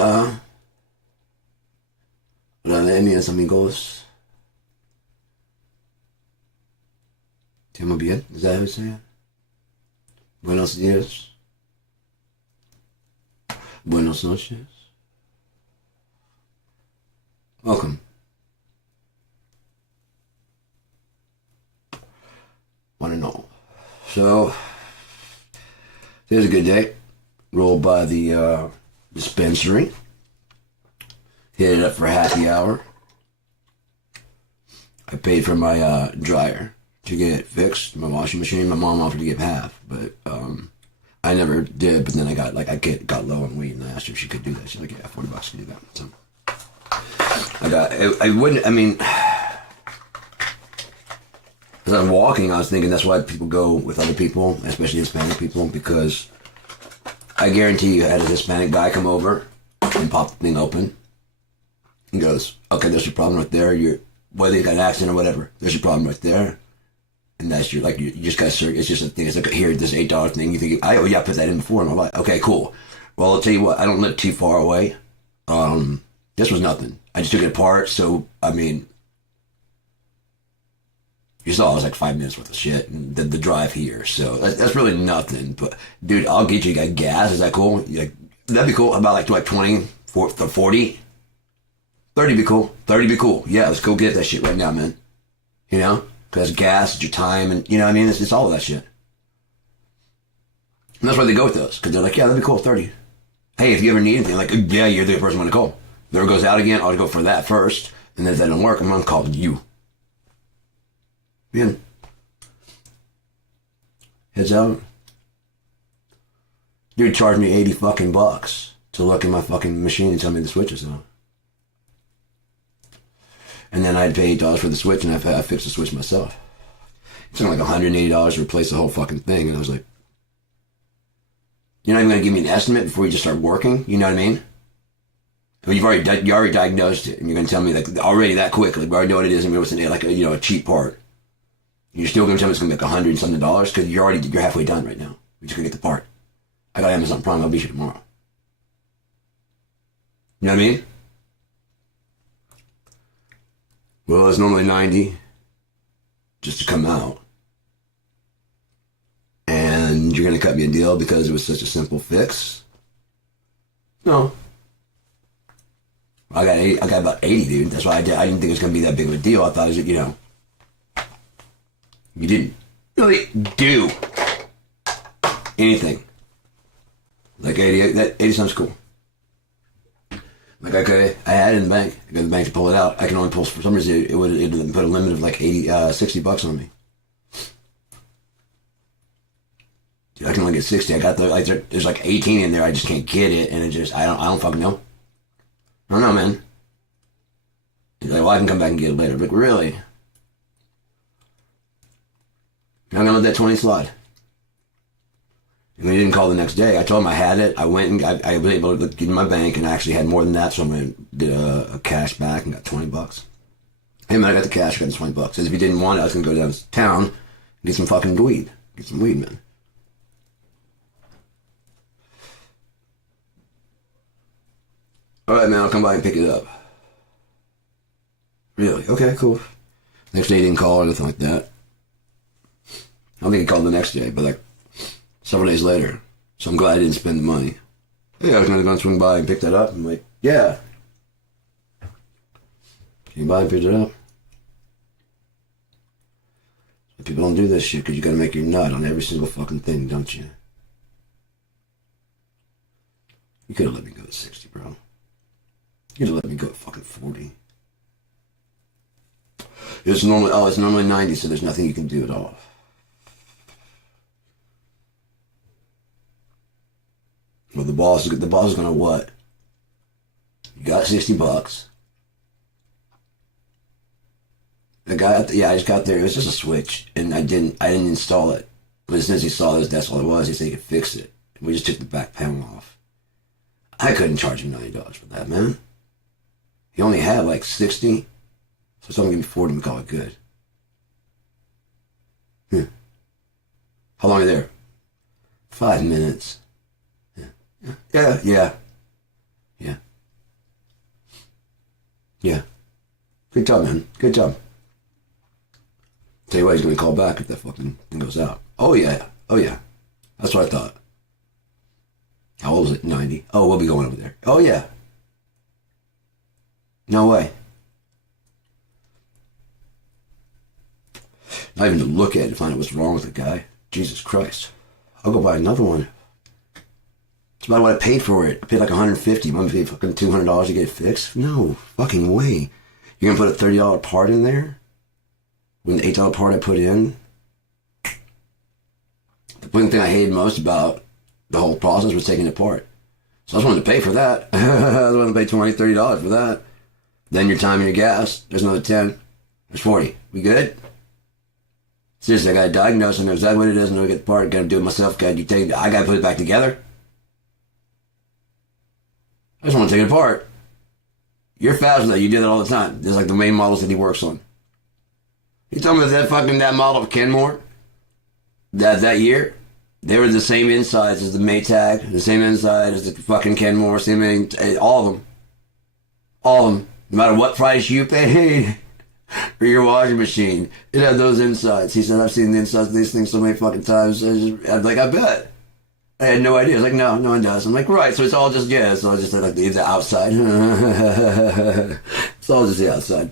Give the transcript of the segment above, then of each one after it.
Hola, hola de mis amigos. ¿Estamos bien? Is that how it's saying? Buenos días. Buenos noches. Welcome. Want to know. So, today's a good day. Rolled by the dispensary. Hit it up for happy hour. I paid for my dryer to get it fixed. My washing machine. My mom offered to give half, but I never did. But then got low on weed, and I asked her if she could do that. She's like, "Yeah, $40 to do that." So I wouldn't. I mean, as I'm walking, I was thinking that's why people go with other people, especially Hispanic people, because I guarantee you had a Hispanic guy come over and pop the thing open. He goes, "Okay, there's your problem right there. Whether you got an accident or whatever, there's your problem right there." And that's your, you just got to, it's just a thing. It's like, here, this $8 thing. You think, I put that in before in my life. Okay, cool. Well, I'll tell you what, I don't live too far away. This was nothing. I just took it apart. So, I mean, you saw it was like 5 minutes worth of shit. And the drive here. So that's really nothing. But, dude, I'll get you guys gas. Is that cool? That'd be cool. About like 20, 40, 30 be cool. 30 be cool. Yeah, let's go get that shit right now, man. You know? Because gas, it's your time, and you know what I mean? It's all of that shit. And that's why they go with those. Because they're like, yeah, that'd be cool, 30. Hey, if you ever need anything, like, yeah, you're the person I'm going to call. There goes out again, I'll go for that first. And then if that don't work, I'm going to call you. Yeah. Heads out. Dude charged me 80 fucking bucks to look in my fucking machine and tell me the switch is on. And then I had to pay $8 for the switch, and I fixed the switch myself. It took like $180 to replace the whole fucking thing, and I was like, "You're not even going to give me an estimate before you just start working?" You know what I mean? But you already diagnosed it, and you're going to tell me like already that quick, like we already know what it is, and we're like a cheap part. You're still going to tell me it's going to be like $100 and something because you're halfway done right now. We're just going to get the part. I got Amazon Prime. I'll be here tomorrow. You know what I mean? Well, it's normally 90 just to come out. And you're going to cut me a deal because it was such a simple fix? No. I got about 80, dude. That's why I didn't think it was going to be that big of a deal. I thought it was, you didn't really do anything. Like 80 sounds cool. Like, okay, I had it in the bank. I got the bank to pull it out. I can only pull, for some reason, it would put a limit of like $60 on me. Dude, I can only get 60. I got there's like 18 in there. I just can't get it, and I don't fucking know. I don't know, man. He's like, well, I can come back and get it later. I'm like, really? I'm gonna let that 20 slide. And they didn't call the next day. I told him I had it. I went and I was able to get in my bank, and I actually had more than that, so I did a cash back and got $20. Hey man, I got the cash, I got the $20. Because if he didn't want it, I was gonna go downtown and get some fucking weed. Get some weed, man. Alright, man, I'll come by and pick it up. Really? Okay, cool. Next day he didn't call or anything like that. I don't think he called the next day, but like several days later. So I'm glad I didn't spend the money. Hey, I was going to go and swing by and pick that up. I'm like, yeah. Came by and picked it up. People don't do this shit because you got to make your nut on every single fucking thing, don't you? You could have let me go at 60, bro. You could have let me go at fucking 40. It's normally 90, so there's nothing you can do at all. Well, the boss is gonna what? You got $60. The guy, I just got there. It was just a switch, and I didn't install it. But as soon as he saw this, that's all it was. He said he could fix it. We just took the back panel off. I couldn't charge him $90 for that, man. He only had like 60, so someone give me 40 and call it good. How long are you there? 5 minutes. Yeah. Yeah. Good job, man. Good job. Tell you what, he's going to call back if that fucking thing goes out. Oh, yeah. Oh, yeah. That's what I thought. How old is it? 90. Oh, we'll be going over there. Oh, yeah. No way. Not even to look at it to find out what's wrong with the guy. Jesus Christ. I'll go buy another one. It's about what I paid for it. I paid like $150. I'm gonna pay fucking $200 to get it fixed? No fucking way. You're gonna put a $30 part in there? When the $8 part I put in? The one thing I hated most about the whole process was taking it apart. So I just wanted to pay for that. I was willing to pay $20, $30 for that. Then your time and your gas. There's another 10. There's 40. We good? Seriously, I got a diagnosis. I know exactly what it is. I know I get the part. Got to do it myself. I got to put it back together. I just want to take it apart. You're fast with that. You do that all the time. There's like the main models that he works on. You told me that model of Kenmore that year, they were the same insides as the Maytag, the same inside as the fucking Kenmore, all of them. All of them. No matter what price you paid for your washing machine, it had those insides. He said, I've seen the insides of these things so many fucking times. I'm like, I bet. I had no idea. I was like, no one does. I'm like, right, so it's all just, yeah, it's all just like the outside. It's all just the outside.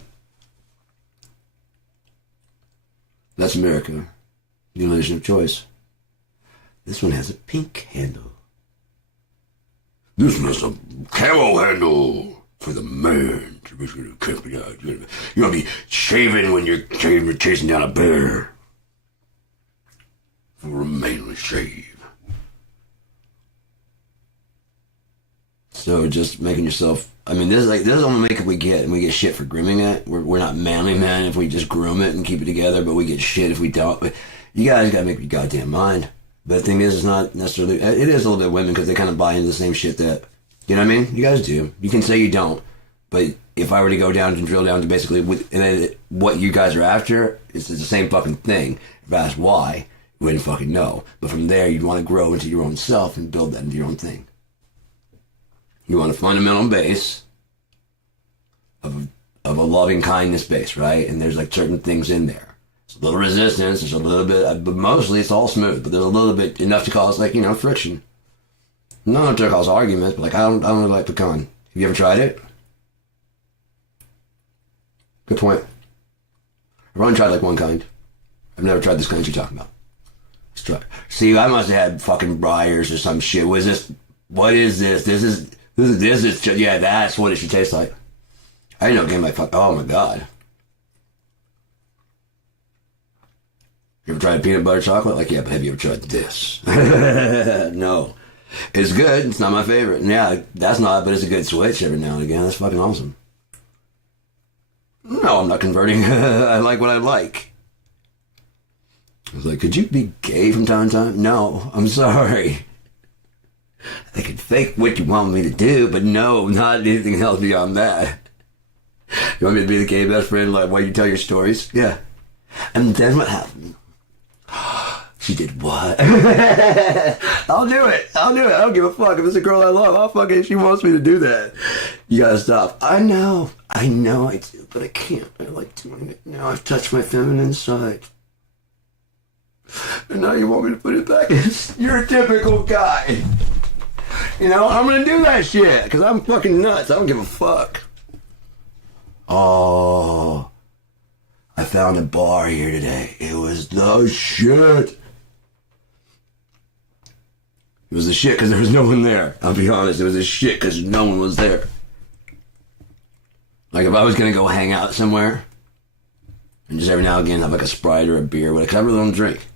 That's America. The illusion of choice. This one has a pink handle. This one has a camo handle for the man. You're gonna be shaving when you're chasing down a bear. For a manly shave. So just making yourself, I mean, this is all the makeup we get, and we get shit for grooming it. We're not manly men if we just groom it and keep it together, but we get shit if we don't. But you guys gotta make up your goddamn mind. But the thing is, it's not necessarily, it is a little bit women because they kind of buy into the same shit that, you know what I mean? You guys do. You can say you don't, but if I were to go down and drill down to basically what you guys are after, it's the same fucking thing. If I asked why, you wouldn't fucking know. But from there, you'd want to grow into your own self and build that into your own thing. You want a fundamental base of a loving kindness base, right? And there's like certain things in there. There's a little resistance, there's a little bit, but mostly it's all smooth, but there's a little bit enough to cause like, friction. Not enough to cause arguments, but like I don't really like pecan. Have you ever tried it? Good point. I've only tried like one kind. I've never tried this kind you're talking about. Let's try. See, I must have had fucking briars or some shit. What is this? This is, yeah, that's what it should taste like. I didn't know it came like, oh my god. You ever tried peanut butter chocolate? Like, yeah, but have you ever tried this? No. It's good. It's not my favorite. And yeah, that's not, but it's a good switch every now and again. That's fucking awesome. No, I'm not converting. I like what I like. I was like, could you be gay from time to time? No, I'm sorry. I can fake what you want me to do, but no, not anything else beyond that. You want me to be the gay best friend, like while you tell your stories? Yeah. And then what happened? She did what? I'll do it. I don't give a fuck. If it's a girl I love, I'll fuck it if she wants me to do that. You gotta stop. I know I do, but I can't. I like doing it now. I've touched my feminine side. And now you want me to put it back in? You're a typical guy. I'm gonna do that shit, because I'm fucking nuts. I don't give a fuck. Oh, I found a bar here today. It was the shit. It was the shit because there was no one there. I'll be honest, it was the shit because no one was there. Like if I was gonna go hang out somewhere, and just every now and again have like a Sprite or a beer, because I really don't drink.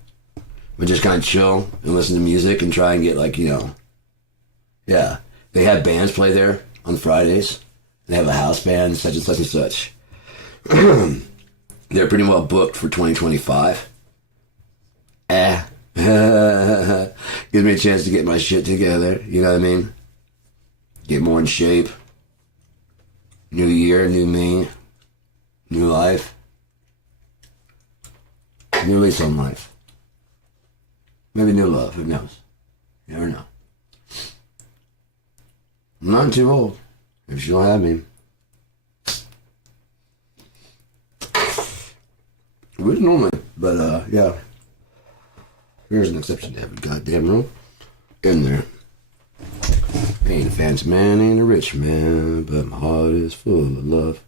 But just kind of chill and listen to music and try and get like, yeah. They have bands play there on Fridays. They have a house band, such and such and such. They're pretty well booked for 2025. Gives me a chance to get my shit together, you know what I mean? Get more in shape. New year, new me. New life. New lease on life. Maybe new love, who knows? You never know. I'm not too old. If you don't have me. would normally, but yeah. Here's an exception to every goddamn rule in there. Ain't a fancy man, ain't a rich man, but my heart is full of love.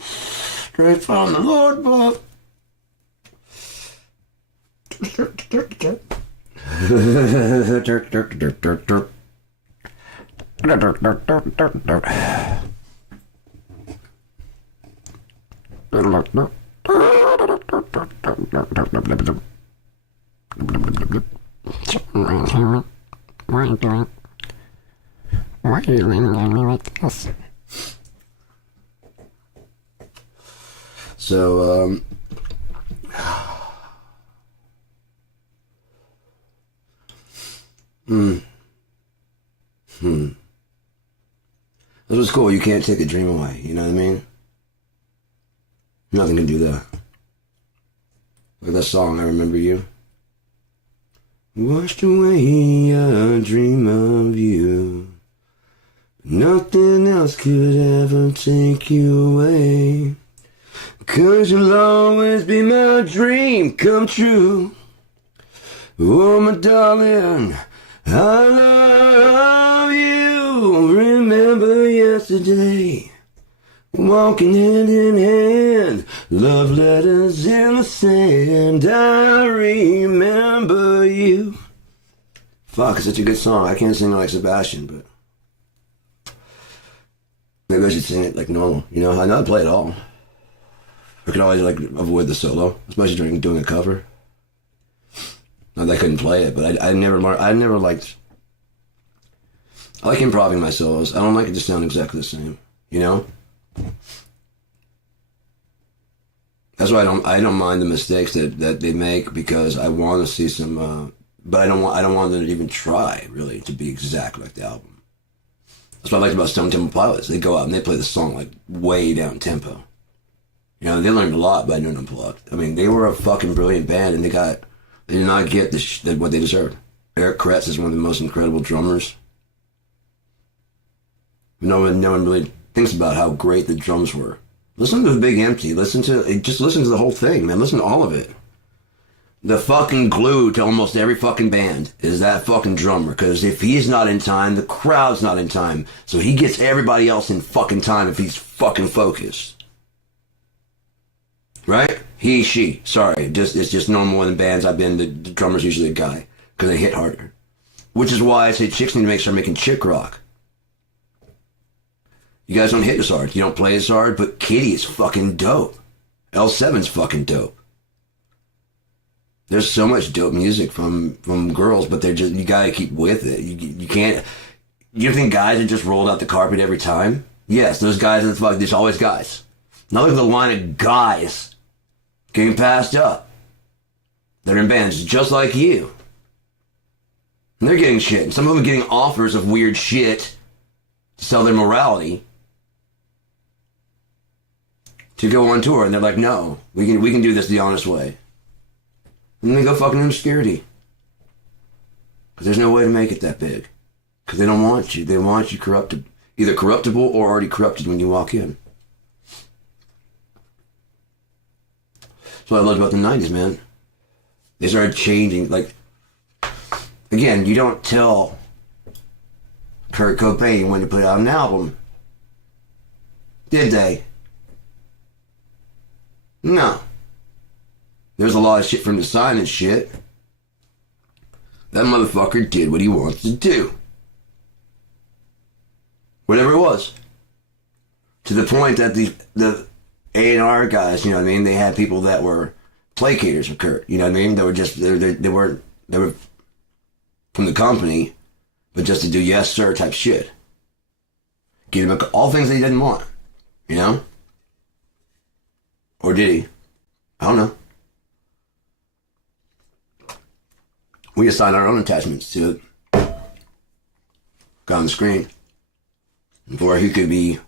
Straight from the Lord above. What are you doing? Why are you leaning on me like this? So, This was cool. You can't take a dream away. You know what I mean? Nothing can do that. Like that song, I Remember You. Washed away a dream of you. Nothing else could ever take you away. 'Cause you'll always be my dream come true. Oh, my darling, I love you. Remember yesterday, walking hand in hand, love letters in the sand. I remember you. Fuck, it's such a good song. I can't sing it like Sebastian, but maybe I should sing it like normal. You know, I know how to play it all. I could always like avoid the solo, especially during doing a cover. Not that I couldn't play it, but I never liked. I like improving my solos. I don't like it to sound exactly the same. You know. That's why I don't mind the mistakes that they make, because I want to see some. But I don't want them to even try really to be exactly like the album. That's what I liked about Stone Temple Pilots. They go out and they play the song like way down tempo. You know, they learned a lot by doing Unplugged. I mean, they were a fucking brilliant band, and they did not get what they deserved. Eric Kretz is one of the most incredible drummers. No one really thinks about how great the drums were. Listen to the Big Empty. Just listen to the whole thing, man. Listen to all of it. The fucking glue to almost every fucking band is that fucking drummer. Because if he's not in time, the crowd's not in time. So he gets everybody else in fucking time if he's fucking focused. Right? He, she. Sorry. It's just normal in the bands I've been. The drummer's usually a guy. Because they hit harder. Which is why I say chicks need to start making chick rock. You guys don't hit as hard. You don't play as hard, but Kitty is fucking dope. L7's fucking dope. There's so much dope music from girls, but you gotta keep with it. You can't. You think guys are just rolled out the carpet every time? Yes, those guys are the fuck. There's always guys. Now look at the line of guys getting passed up. They're in bands just like you. And they're getting shit. And some of them are getting offers of weird shit to sell their morality to go on tour, and they're like, no, we can do this the honest way. And they go fucking obscurity. Because there's no way to make it that big. Because they don't want you. They want you either corruptible or already corrupted when you walk in. That's what I loved about the 90s, man. They started changing. Like, again, you don't tell Kurt Cobain when to put out an album. Did they? No. There's a lot of shit from the sign and shit. That motherfucker did what he wants to do. Whatever it was. To the point that the A&R guys, you know what I mean, they had people that were placators of Kurt, you know what I mean? They were just, they were from the company, but just to do yes sir type shit. Give him all things that he didn't want, you know? Or did he? I don't know. We assign our own attachments to it. Got on the screen. Before he could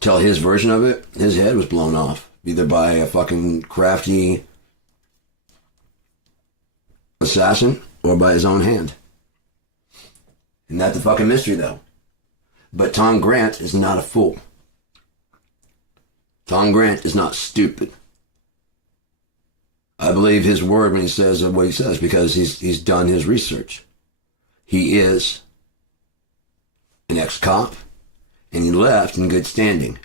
tell his version of it, his head was blown off. Either by a fucking crafty assassin or by his own hand. Isn't that the fucking mystery though? But Tom Grant is not a fool. Tom Grant is not stupid. I believe his word when he says what he says because he's done his research. He is an ex-cop, and he left in good standing.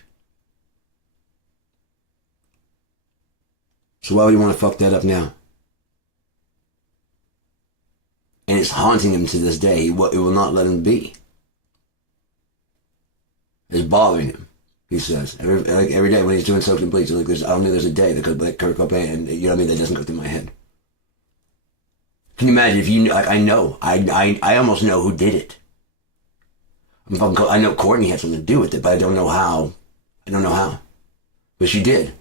So why would he want to fuck that up now? And it's haunting him to this day. It will not let him be. It's bothering him, he says. Every day when he's doing soak and bleach, I don't think there's a day that could like Kurt Cobain, you know what I mean, that doesn't go through my head. Can you imagine if you, like, I almost know who did it. I know Courtney had something to do with it, but I don't know how. But she did.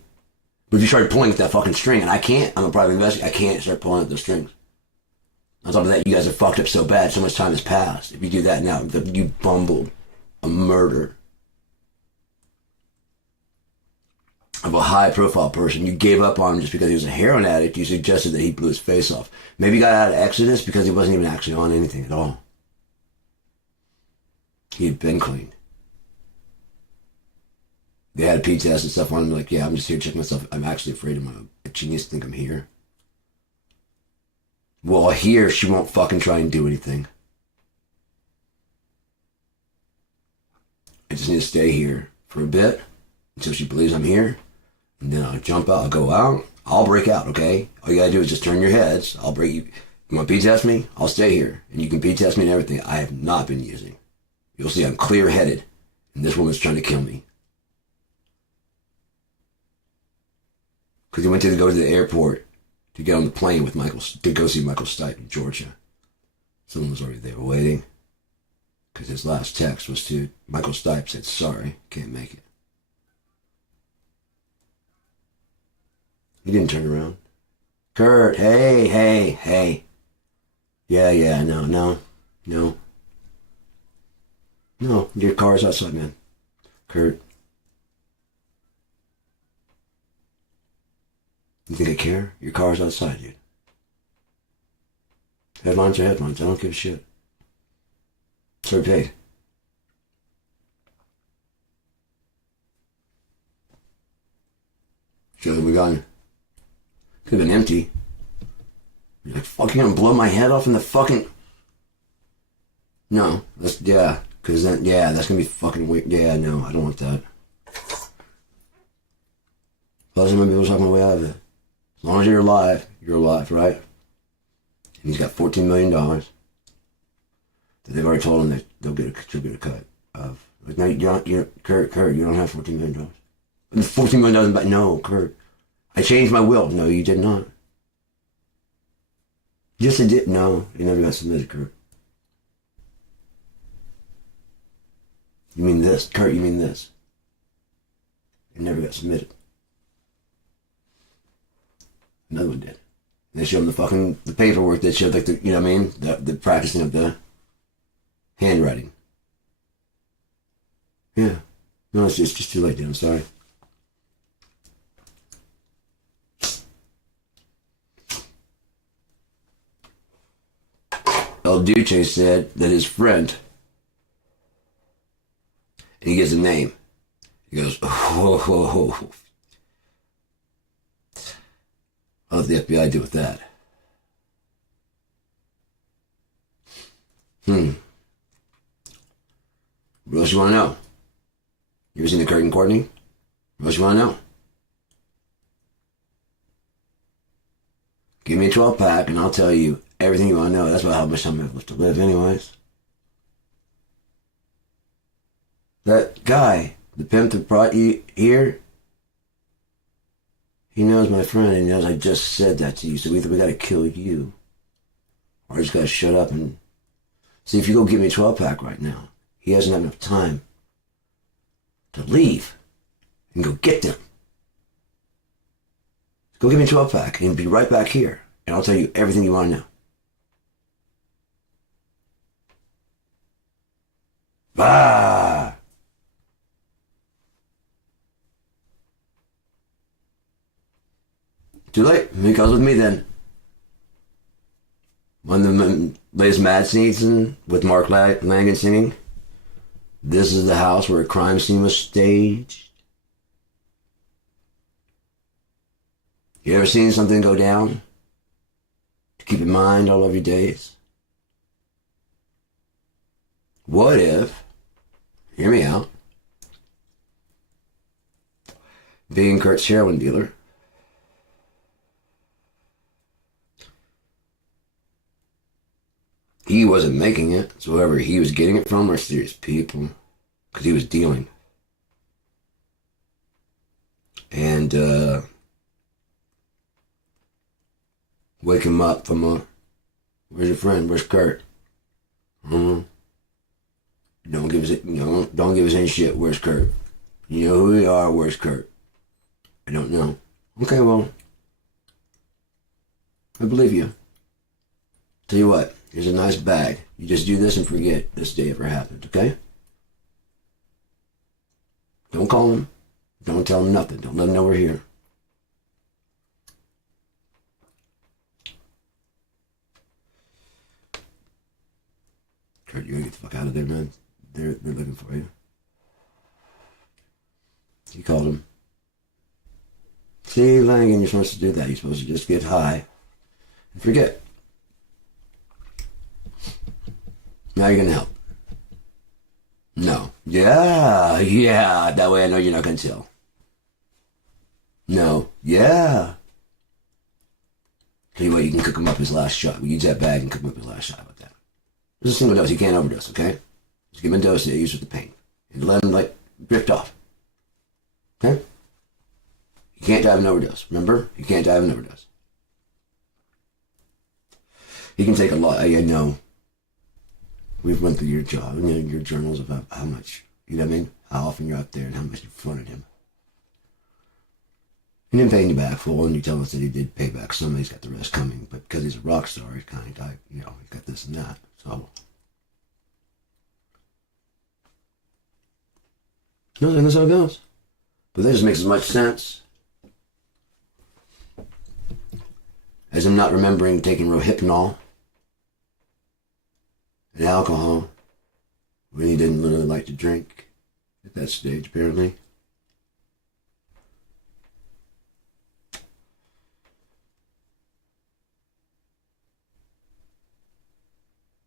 But if you started pulling at that fucking string, and I can't, I'm a private investigator, I can't start pulling at those strings. On top of that, you guys are fucked up so bad, so much time has passed. If you do that now, you bumbled a murder of a high-profile person. You gave up on him just because he was a heroin addict. You suggested that he blew his face off. Maybe he got out of Exodus because he wasn't even actually on anything at all. He had been clean. They had a P test and stuff on him. Like, yeah, I'm just here checking myself. I'm actually afraid of my genius to think I'm here. Well, here, she won't fucking try and do anything. I just need to stay here for a bit until she believes I'm here. And then I'll jump out, I'll go out, I'll break out, okay? All you gotta do is just turn your heads. I'll break you. You want to P-test me? I'll stay here. And you can P-test me and everything. I have not been using. You'll see I'm clear-headed. And this woman's trying to kill me. Because he went to go to the airport to get on the plane with Michael, to go see Michael Stipe in Georgia. Someone was already there waiting. Because his last text was to Michael Stipe, said, sorry, can't make it. He didn't turn around. Kurt, hey. Yeah, no. No, your car's outside, man. Kurt. You think I care? Your car's outside, dude. Headlines are headlines. I don't give a shit. So paid. Should have gone. Could have been empty. You're like, fuck, you're gonna blow my head off in the fucking... No, that's, yeah, because then, yeah, that's gonna be fucking weird. Yeah, no, I don't want that. Plus, I'm gonna be able to talk my way out of it. As long as you're alive, right? And he's got $14 million. That they've already told him that she'll get a cut of. Like, no, Kurt, you don't have $14 million. $14 million back. No, Kurt. I changed my will. No, you did not. Yes, I did. No, you never got submitted, Kurt. You mean this? Kurt, you mean this? It never got submitted. Another one did. They showed him the paperwork that showed, like, the, you know what I mean? The practicing of the handwriting. Yeah. No, it's just too late, dude. I'm sorry. El Duce said that his friend, and he gives a name. He goes, oh. What did the FBI do with that? What else you want to know? You ever seen the Kurt and Courtney? What else you want to know? Give me a 12-pack and I'll tell you everything you want to know. That's about how much time I have left to live anyways. That guy, the pimp that brought you here, he knows my friend and he knows I just said that to you. So either we got to kill you or I just got to shut up and... See, if you go get me a 12-pack right now, he hasn't had enough time to leave and go get them. Go get me a 12-pack and be right back here. And I'll tell you everything you want to know. Ah! Too late. He goes with me then. One of the latest Mad season with Mark Langan singing. This is the house where a crime scene was staged. You ever seen something go down to keep in mind all of your days? What if, hear me out, being Kurt's heroin dealer, he wasn't making it, so whoever he was getting it from were serious people, because he was dealing. And wake him up from where's your friend? Where's Kurt? Don't give us don't give us any shit. Where's Kurt? You know who we are. Where's Kurt? I don't know. Okay, well, I believe you. Tell you what, here's a nice bag. You just do this and forget this day ever happened, okay? Don't call him. Don't tell him nothing. Don't let him know we're here. Kurt, you gotta get the fuck out of there, man. They're looking for you. He called him. See, Langan, you're supposed to do that. You're supposed to just get high and forget. Now you're gonna help. No. Yeah. That way I know you're not gonna tell. No. Yeah. Tell you what, you can cook him up his last shot. We use that bag and cook him up his last shot. How about that? There's a single dose. You can't overdose, okay? Just give him a dose that you use with the pain. And let him, drift off. Okay? You can't die of an overdose. Remember? You can't die of an overdose. He can take a lot. I know. We've went through your job, your journals about how much, you know what I mean? How often you're out there and how much you fronted him. He didn't pay you back full, and you tell us that he did pay back some. He's got the rest coming, but because he's a rock star, he's kind of like, he's got this and that. So, no, and that's how it goes. But that just makes as much sense as him not remembering taking Rohypnol and alcohol when he didn't really like to drink at that stage, apparently.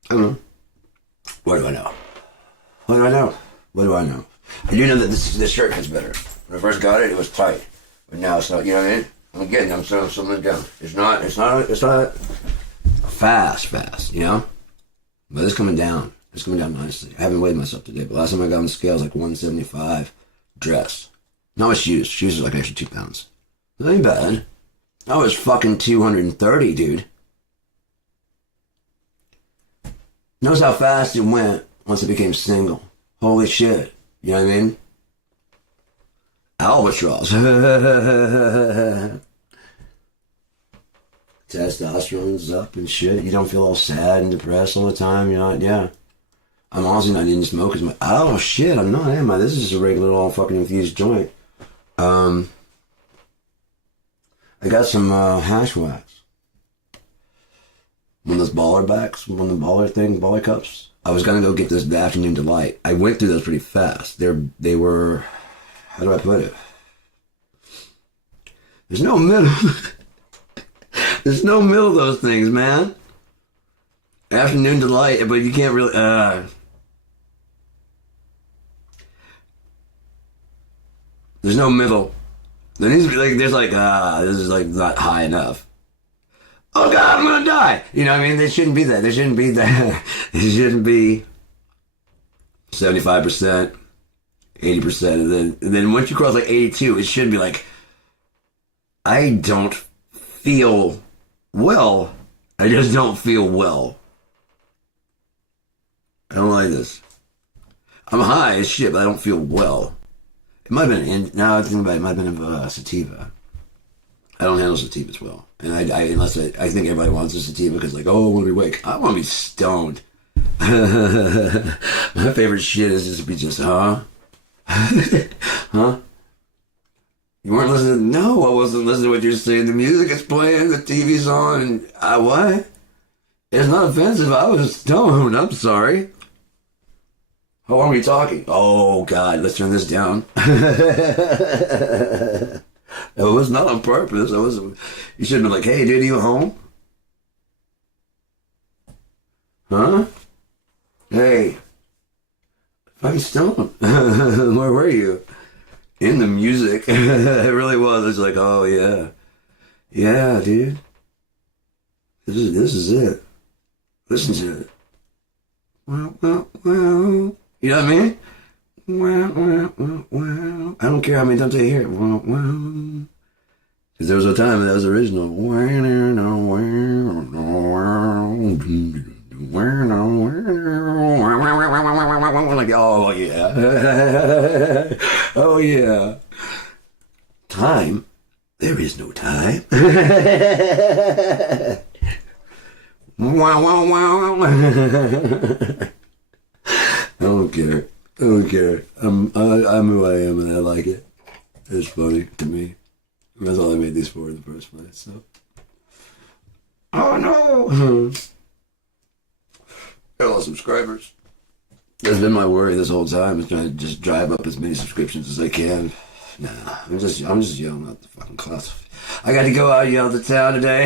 I don't know. What do I know? What do I know? What do I know? I do know that this shirt fits better. When I first got it, it was tight. But now it's not, you know what I mean? I'm slowing something down. It's not fast, you know? But it's coming down. It's coming down nicely. I haven't weighed myself today, but last time I got on the scale, it was like 175 dress. Not with shoes. Shoes are like extra 2 pounds. That ain't bad. I was fucking 230, dude. Notice how fast it went once it became single. Holy shit. You know what I mean? Albatross. Testosterone's up and shit. You don't feel all sad and depressed all the time. You're not, yeah. I'm honestly not eating smoke as much. Oh shit, I'm not, am I? This is just a regular all fucking infused joint. I got some hash wax. One of those baller backs, one of the baller cups. I was gonna go get this the Afternoon Delight. I went through those pretty fast. They were, how do I put it? There's no middle. There's no middle of those things, man. Afternoon Delight, but you can't really. There's no middle. There needs to be this is not high enough. Oh God, I'm gonna die. You know what I mean? There shouldn't be that. There shouldn't be that. There shouldn't be 75%, 80%, and then once you cross 82, it should be like, I don't feel well. I just don't feel well. I don't like this. I'm high as shit, but I don't feel well. It might have been, now I think about it, it might have been a sativa. I don't handle sativas well. And I think everybody wants a sativa because I want to be awake. I want to be stoned. My favorite shit is just to be huh? Huh? You weren't listening? No, I wasn't listening to what you're saying. The music is playing, the TV's on, and what? It's not offensive. I was stoned. I'm sorry. How long are we talking? Oh, God, let's turn this down. It was not on purpose. It was. You should have been like, "Hey, dude, you home? Huh? Hey, I'm stoned. Where were you? In the music. It really was. It's like, oh yeah, yeah, dude. This is it. Listen to it. Well, well, well. You know what I mean? Well, well, well, well. I don't care how many times I hear it. Well, well. Because there was a time that was original. Like, oh yeah. Oh yeah. Time? There is no time. Wow, wow, wow. I don't care. I don't care. I'm who I am and I like it. It's funny to me. That's all I made these for in the first place. So. Oh no! Got a lot of subscribers. That's been my worry this whole time, is trying to just drive up as many subscriptions as I can. Nah, I'm just yelling out the fucking class. I got to go out and yell at the town today.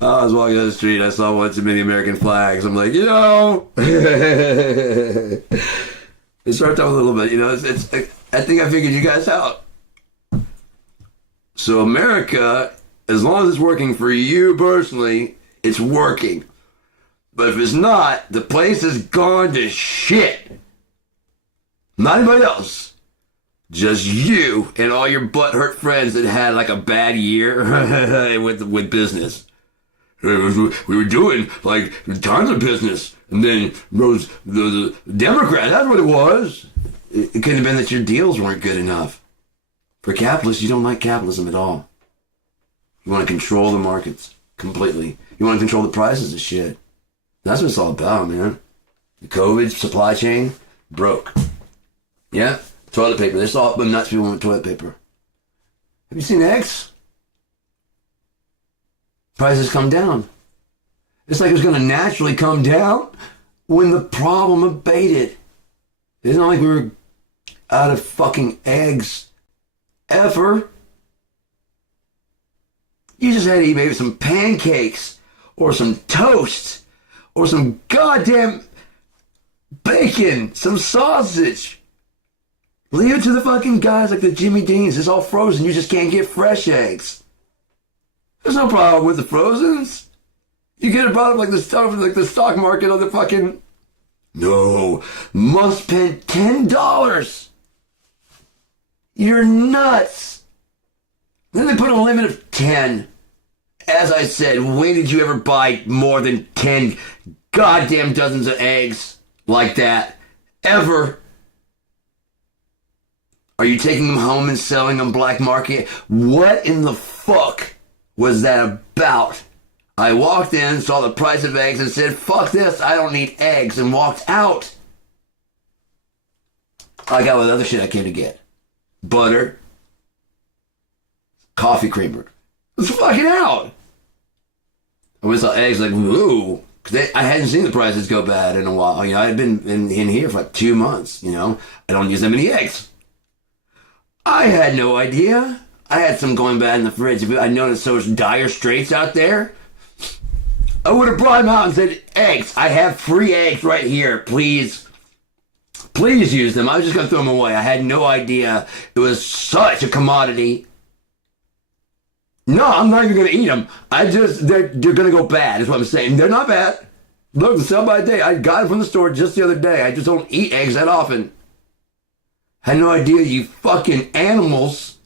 I was walking down the street, I saw one too many American flags. I'm like, you know. It started off a little bit, you know. I think I figured you guys out. So America, as long as it's working for you personally, it's working. But if it's not, the place has gone to shit. Not anybody else. Just you and all your butthurt friends that had like a bad year with business. We were doing like tons of business. And then rose the Democrats, that's what it was. It could have been that your deals weren't good enough. For capitalists, you don't like capitalism at all. You want to control the markets completely. You want to control the prices of shit. That's what it's all about, man. The COVID supply chain broke. Yeah? Toilet paper. They saw the nuts people want toilet paper. Have you seen eggs? Prices come down. It's like it was going to naturally come down when the problem abated. It's not like we were out of fucking eggs ever. You just had to eat maybe some pancakes or some toast or some goddamn bacon, some sausage. Leave it to the fucking guys like the Jimmy Deans. It's all frozen. You just can't get fresh eggs. There's no problem with the frozens. You get a problem like the stuff, like the stock market or the fucking... No, must spend $10. You're nuts. Then they put a limit of 10. As I said, when did you ever buy more than 10 goddamn dozens of eggs like that? Ever? Are you taking them home and selling them black market? What in the fuck was that about? I walked in, saw the price of eggs and said, fuck this, I don't need eggs, and walked out. I got with other shit I came to get. Butter. Coffee creamer. Let's fucking out. I went and saw eggs like, ooh. Cause I hadn't seen the prices go bad in a while. You know, I had been in here for like 2 months, you know. I don't use that many eggs. I had no idea. I had some going bad in the fridge. If I noticed so much dire straits out there, I would have brought them out and said, eggs, I have free eggs right here. Please use them. I was just going to throw them away. I had no idea it was such a commodity. No, I'm not even going to eat them. They're going to go bad, is what I'm saying. They're not bad. Look, the sell by the day. I got them from the store just the other day. I just don't eat eggs that often. Had no idea you fucking animals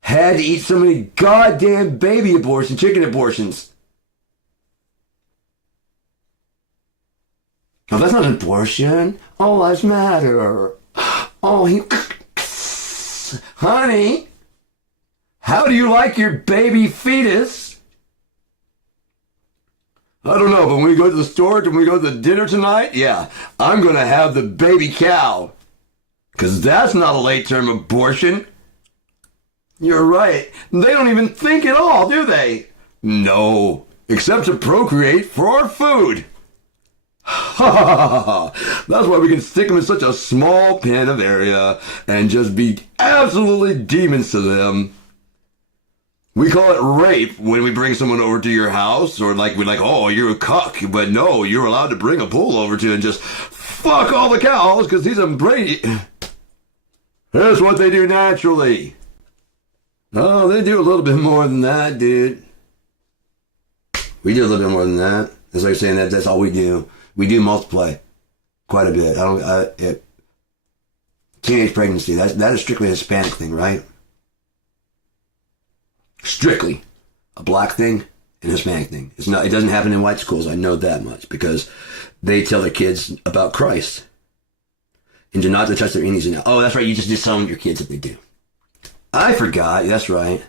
had to eat so many goddamn baby abortions, chicken abortions. No, that's not an abortion. All lives matter. Oh, honey, how do you like your baby fetus? I don't know, but when we go to the store, when we go to the dinner tonight, yeah, I'm going to have the baby cow. Because that's not a late-term abortion. You're right. They don't even think at all, do they? No, except to procreate for our food. That's why we can stick them in such a small pen of area and just be absolutely demons to them. We call it rape when we bring someone over to your house, or like we're like, oh, you're a cuck, but no, you're allowed to bring a bull over to and just fuck all the cows because he's a Brady. That's what they do naturally. Oh, they do a little bit more than that, dude. We do a little bit more than that. It's like saying that's all we do. We do multiply quite a bit. Teenage pregnancy, that is strictly a Hispanic thing, right? Strictly a black thing and Hispanic thing. It's not. It doesn't happen in white schools. I know that much because they tell their kids about Christ and do not to touch their innies. And oh, that's right. You just disown your kids if they do. I forgot. That's right.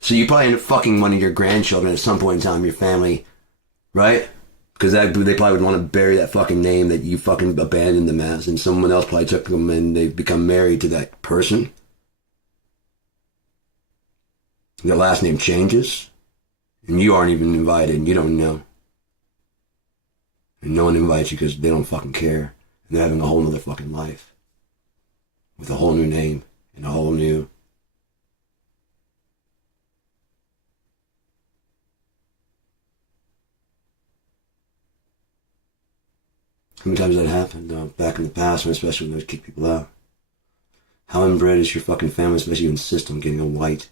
So you probably end up fucking one of your grandchildren at some point in time, your family, right? Because they probably would want to bury that fucking name that you fucking abandoned them as, and someone else probably took them and they've become married to that person. Their last name changes, and you aren't even invited, and you don't know. And no one invites you because they don't fucking care. And they're having a whole nother fucking life. With a whole new name, and a whole new... How many times that happened back in the past, especially when they would kick people out? How inbred is your fucking family, especially you insist on getting a white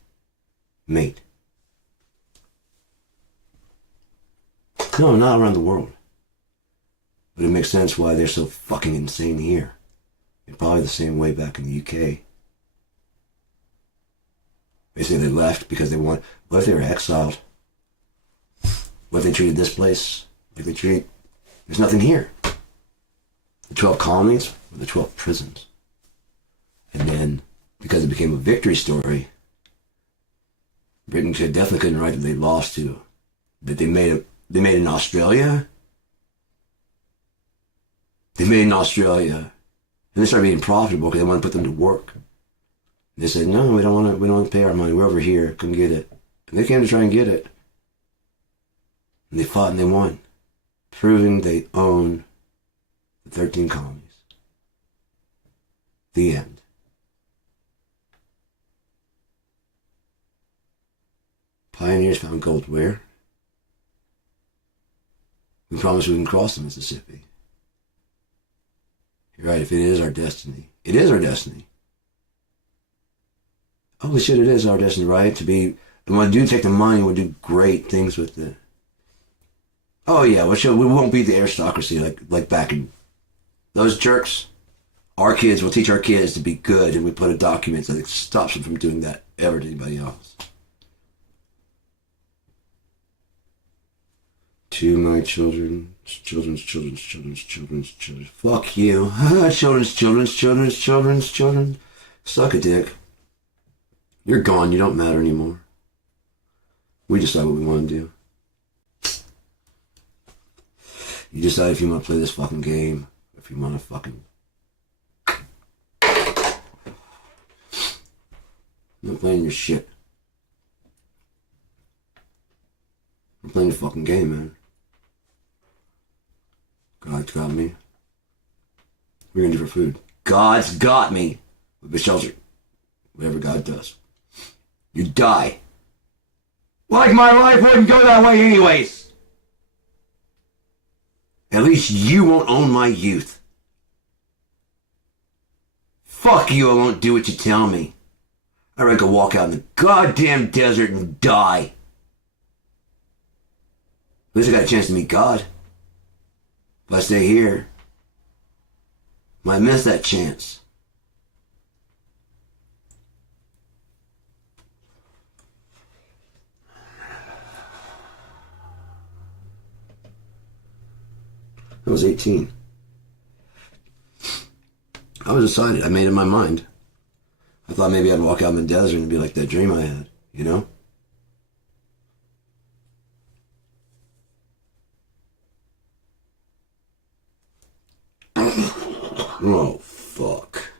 mate? No, not around the world. But it makes sense why they're so fucking insane here. And probably the same way back in the UK. They say they left because they want... What if they were exiled? What if they treated this place like they treat... There's nothing here. The 12 colonies were the 12 prisons. And then, because it became a victory story, Britain definitely couldn't write that they lost to... That they made in Australia. They made in Australia. And they started being profitable because they want to put them to work. They said, no, we don't want to pay our money. We're over here. Come get it. And they came to try and get it. And they fought and they won. Proving they own the 13 colonies. The end. Pioneers found gold where? We promised we wouldn't cross the Mississippi. You're right, if it is our destiny. It is our destiny. Holy shit, it is our destiny, right? To be... And when we do take the money, we'll do great things with it. Oh yeah, we won't be the aristocracy like back in... Those jerks. Our kids, will teach our kids to be good, and we put a document that stops them from doing that ever to anybody else. To my children's children. Fuck you. Children's. Suck a dick. You're gone. You don't matter anymore. We decide what we want to do. You decide if you want to play this fucking game, if you want to fucking... I'm not playing your shit. I'm playing the fucking game, man. God's got me. What are you gonna do for food? God's got me. With the shelter. Whatever God does. You die. Like my life wouldn't go that way anyways. At least you won't own my youth. Fuck you, I won't do what you tell me. I'd rather go walk out in the goddamn desert and die. At least I got a chance to meet God. If I stay here, I might miss that chance. I was 18. I was decided. I made up my mind. I thought maybe I'd walk out in the desert and be like that dream I had, you know? Oh, fuck.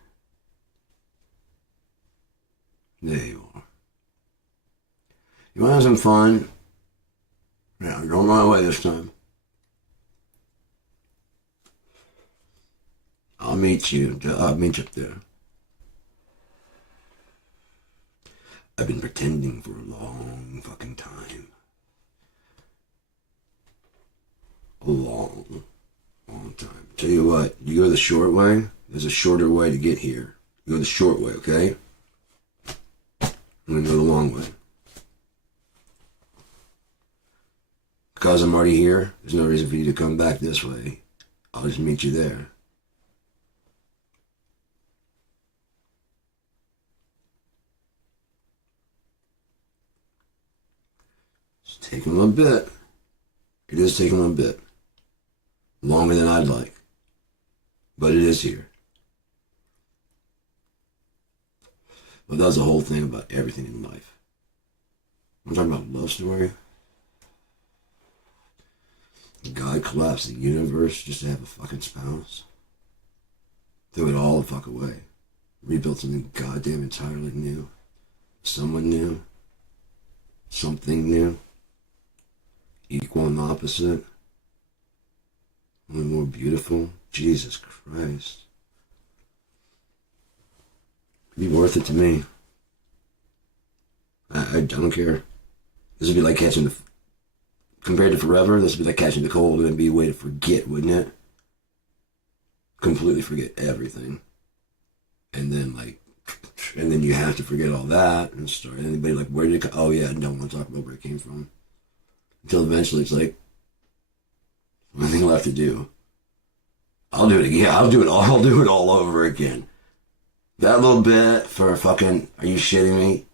There you are. You want to have some fun? Yeah, don't run away this time. I'll meet you. I'll meet you up there. I've been pretending for a long fucking time. A long time. Tell you what, you go the short way. There's a shorter way to get here. You go the short way, okay? I'm gonna go the long way. Because I'm already here, there's no reason for you to come back this way. I'll just meet you there. It's taking a little bit. It is taking a little bit. Longer than I'd like. But it is here. But that's the whole thing about everything in life. I'm talking about love story. God collapsed the universe just to have a fucking spouse. Threw it all the fuck away. Rebuilt something goddamn entirely new. Someone new. Something new. Equal and opposite. Only more beautiful. Jesus Christ. It'd be worth it to me. I don't care. This would be like catching the... Compared to forever, this would be like catching the cold, and it'd be a way to forget, wouldn't it? Completely forget everything. And then, like... And then you have to forget all that and start... Anybody like, where did it come... Oh, yeah, I don't want to talk about where it came from. Until eventually it's like... One thing left to do. I'll do it again. I'll do it all over again. That little bit for fucking... Are you shitting me?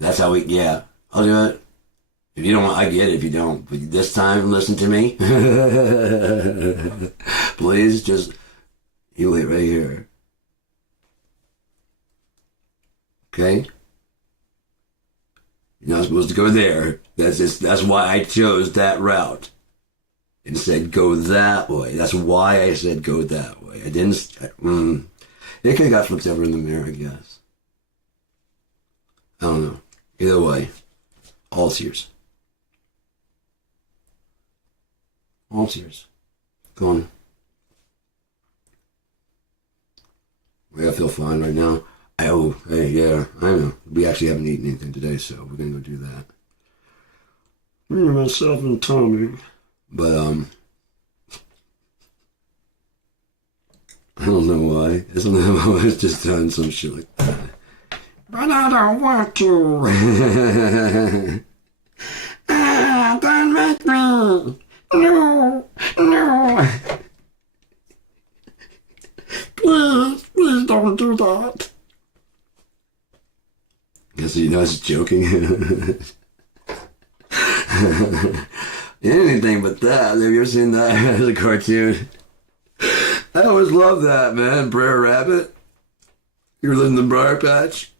That's how we... Yeah, I'll do it. If you don't want... I get it if you don't. But this time, listen to me. Please, just... You wait right here. Okay? You're not supposed to go there. That's why I chose that route. And said go that way. That's why I said go that way. I didn't... It could have got flipped over in the mirror, I guess. I don't know. Either way, all tears. All tears. Go on. I feel fine right now. Hey, yeah, I know. We actually haven't eaten anything today, so we're gonna go do that. Me, myself, and Tommy. But, I don't know why. I've always just done some shit like that. But I don't want to. Don't make me. No. Please don't do that. Guess you know I was joking. Anything but that. Have you ever seen that as a cartoon? I always loved that, man. Brer Rabbit. You were living in the Briar Patch?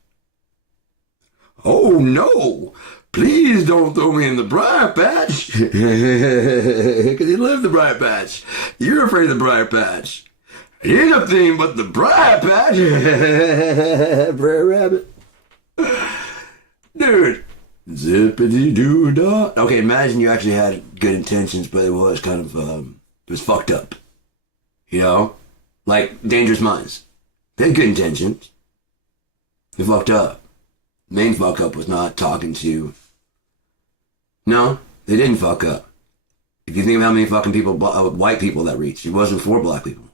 Oh, no. Please don't throw me in the Briar Patch. Because you live in the Briar Patch. You're afraid of the Briar Patch. You ain't nothing but the Briar Patch. Brer Rabbit. Dude. Zippity-doo-dah. Okay, imagine you actually had good intentions, but it was kind of, it was fucked up. You know? Like, Dangerous Minds. They had good intentions. They fucked up. Main fuck up was not talking to... No, they didn't fuck up. If you think of how many fucking people, white people that reached, it wasn't for black people.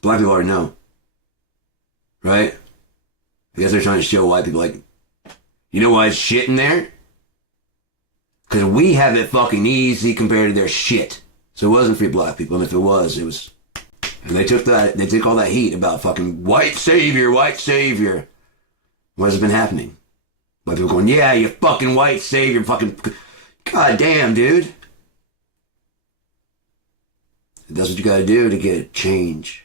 Black people already know. Right? I guess they're trying to show white people, like, you know why it's shit in there? Because we have it fucking easy compared to their shit. So it wasn't for black people, and if it was, it was... And they took all that heat about fucking white savior. What has been happening? White people going, yeah, you fucking white savior, fucking... God damn, dude. That's what you gotta do to get change.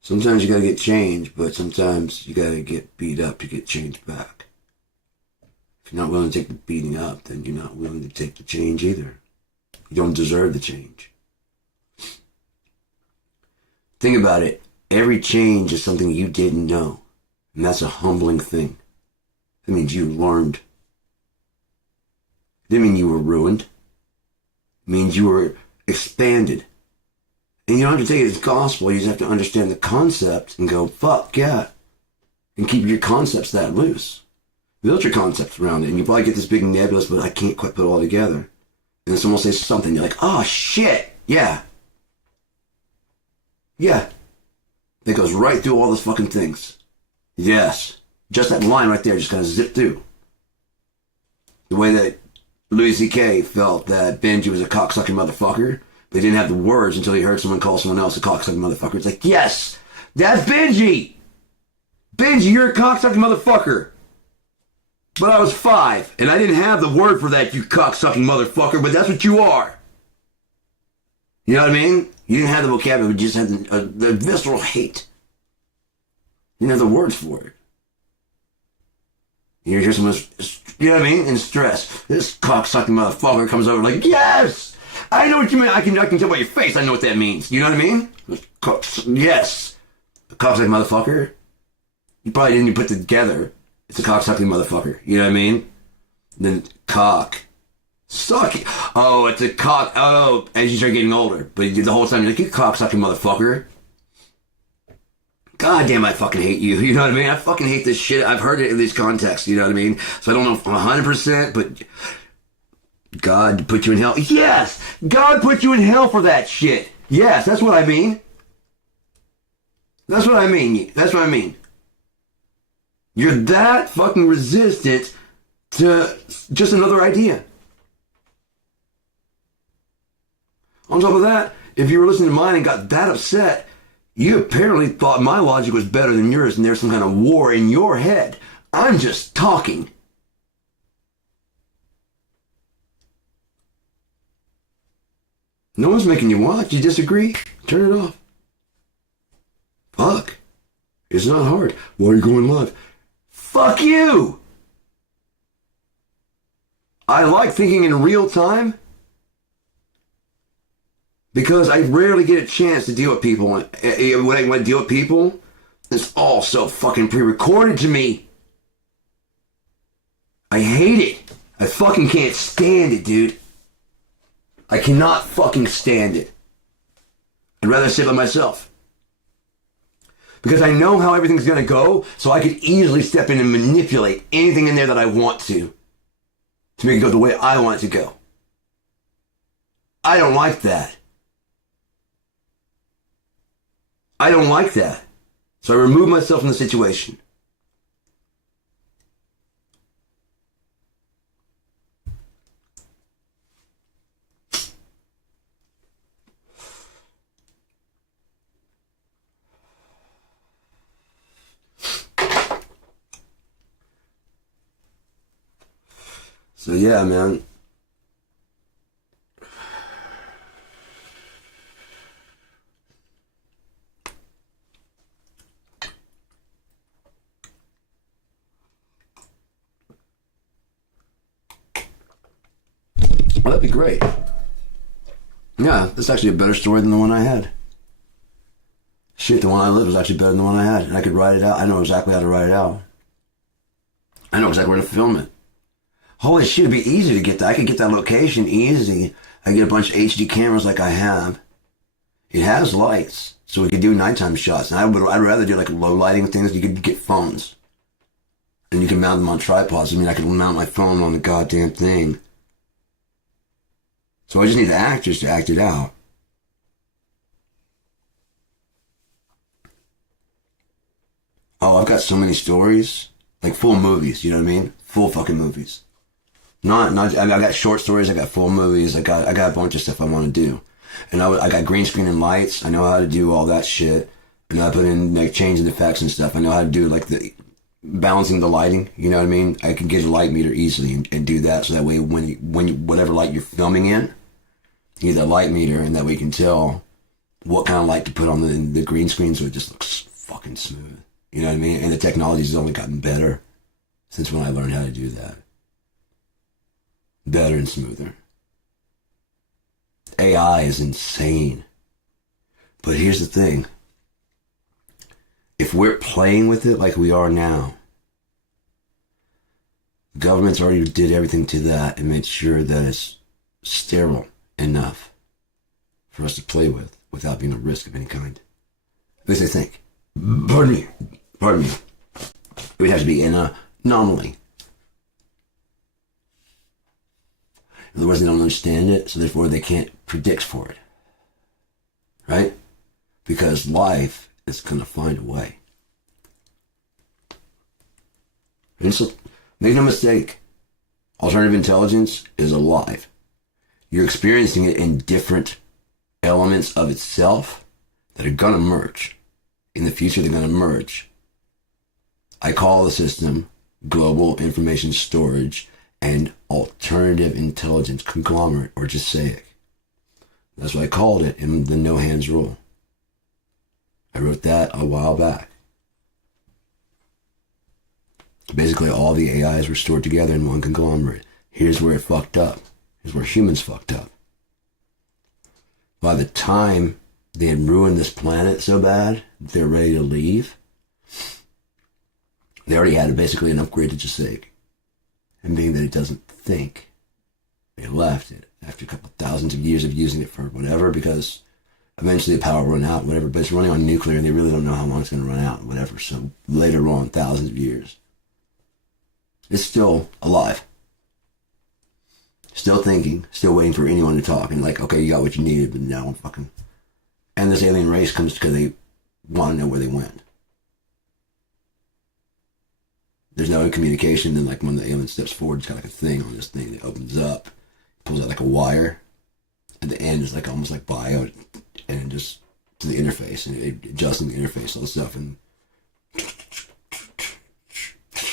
Sometimes you gotta get change, but sometimes you gotta get beat up to get change back. If you're not willing to take the beating up, then you're not willing to take the change either. You don't deserve the change. Think about it. Every change is something you didn't know. And that's a humbling thing. That means you learned. It didn't mean you were ruined. It means you were expanded. And you don't have to take it as gospel. You just have to understand the concept and go, fuck, yeah. And keep your concepts that loose. Build your concepts around it. And you probably get this big nebulous, but I can't quite put it all together. And then someone says something, you're like, oh, shit, yeah. Yeah. That goes right through all those fucking things. Yes. Just that line right there just kind of zipped through. The way that Louis C.K. felt that Benji was a cocksucking motherfucker, but he didn't have the words until he heard someone call someone else a cocksucking motherfucker. It's like, yes, that's Benji! Benji, you're a cocksucking motherfucker! But I was 5, and I didn't have the word for that, you cocksucking motherfucker, but that's what you are. You know what I mean? You didn't have the vocabulary, you just had the visceral hate. You didn't have the words for it. You hear someone, you know what I mean? In stress. This cocksucking motherfucker comes over like, yes! I know what you mean. I can tell by your face I know what that means. You know what I mean? Yes. A cocksucking motherfucker. You probably didn't even put it together. It's a cocksucking motherfucker. You know what I mean? Then cock. Suck it. Oh, it's a cock. Oh, as you start getting older. But the whole time you're like, you cocksucking motherfucker. God damn, I fucking hate you. You know what I mean? I fucking hate this shit. I've heard it in these contexts. You know what I mean? So I don't know if 100%, but God put you in hell. Yes! God put you in hell for that shit. Yes, that's what I mean. That's what I mean. That's what I mean. You're that fucking resistant to just another idea. On top of that, if you were listening to mine and got that upset, you apparently thought my logic was better than yours and there's some kind of war in your head. I'm just talking. No one's making you watch. You disagree? Turn it off. Fuck. It's not hard. Why are you going live? Fuck you! I like thinking in real time because I rarely get a chance to deal with people. When I deal with people, it's all so fucking pre-recorded to me. I hate it. I fucking can't stand it, dude. I cannot fucking stand it. I'd rather sit by myself. Because I know how everything's gonna go, so I could easily step in and manipulate anything in there that I want to make it go the way I want it to go. I don't like that. I don't like that. So I remove myself from the situation. So yeah, man. Well, that'd be great. Yeah, that's actually a better story than the one I had. Shit, the one I lived was actually better than the one I had. And I could write it out. I know exactly how to write it out. I know exactly where to film it. Holy shit, it'd be easy to get that. I could get that location easy. I get a bunch of HD cameras like I have. It has lights, so we could do nighttime shots. And I'd rather do like low lighting things. You could get phones. And you can mount them on tripods. I mean, I could mount my phone on the goddamn thing. So I just need the actors to act it out. Oh, I've got so many stories. Like full movies, you know what I mean? Full fucking movies. I got short stories, I got full movies, I got a bunch of stuff I want to do. And I got green screen and lights, I know how to do all that shit. And I put in like changing effects and stuff. I know how to do like the balancing the lighting, you know what I mean? I can get a light meter easily and do that so that way when whatever light you're filming in, you get that light meter and that way you can tell what kind of light to put on the green screen so it just looks fucking smooth. You know what I mean? And the technology's only gotten better since when I learned how to do that. Better and smoother. AI is insane. But here's the thing. If we're playing with it like we are now, the government's already did everything to that and made sure that it's sterile enough for us to play with. without being a risk of any kind. At least I think. Pardon me. Pardon me. It would have to be an anomaly. In other words, they don't understand it, so therefore they can't predict for it. Right? Because life is going to find a way. And so, make no mistake, alternative intelligence is alive. You're experiencing it in different elements of itself that are going to merge. In the future, they're going to merge. I call the system Global Information Storage and Alternative Intelligence Conglomerate, or GISAIC. That's what I called it in the No Hands Rule. I wrote that a while back. Basically, all the AIs were stored together in one conglomerate. Here's where it fucked up. Here's where humans fucked up. By the time they had ruined this planet so bad, they're ready to leave. They already had basically an upgrade to GISAIC. And being that it doesn't think, they left it after a couple thousands of years of using it for whatever, because eventually the power will run out, whatever, but it's running on nuclear and they really don't know how long it's going to run out, whatever. So later on, thousands of years, it's still alive. Still thinking, still waiting for anyone to talk. And like, okay, you got what you needed, but now I'm fucking... And this alien race comes because they want to know where they went. There's no communication, then like when the alien steps forward, it's got like a thing on this thing that opens up, pulls out like a wire. At the end is like almost like bio, and just to the interface, and it adjusting the interface, all the stuff, and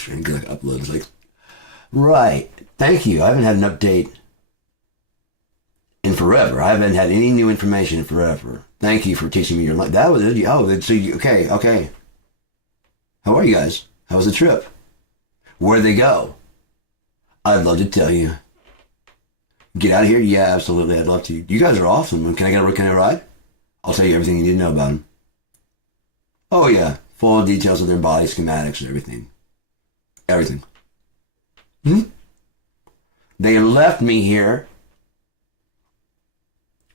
like uploads like, right, thank you. I haven't had an update in forever. I haven't had any new information in forever. Thank you for teaching me your life. That was it. Oh, so you, okay. How are you guys? How was the trip? Where'd they go? I'd love to tell you. Get out of here? Yeah, absolutely. I'd love to. You guys are awesome. Can I get a ride? I'll tell you everything you need to know about them. Oh yeah, full details of their body schematics and everything. Everything. They left me here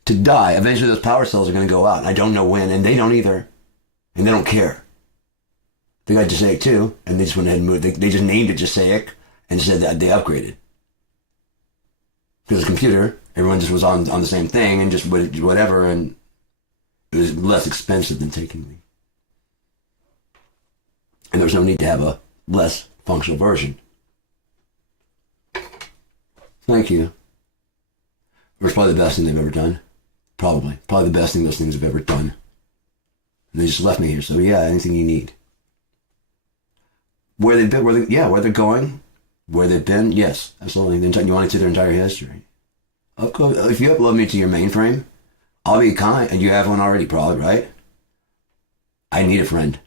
to die. Eventually those power cells are going to go out. I don't know when, and they don't either. And they don't care. They got GISAIC too, and they just went ahead and moved. They just named it GISAIC and said that they upgraded. Because the computer, everyone just was on the same thing and just whatever, and it was less expensive than taking me. And there was no need to have a less functional version. Thank you. It was probably the best thing they've ever done. Probably the best thing those things have ever done. And they just left me here, so yeah, anything you need. Where they've been, where they're going, where they've been, yes, absolutely. You want to see their entire history. If you upload me to your mainframe, I'll be kind, and you have one already, probably, right? I need a friend.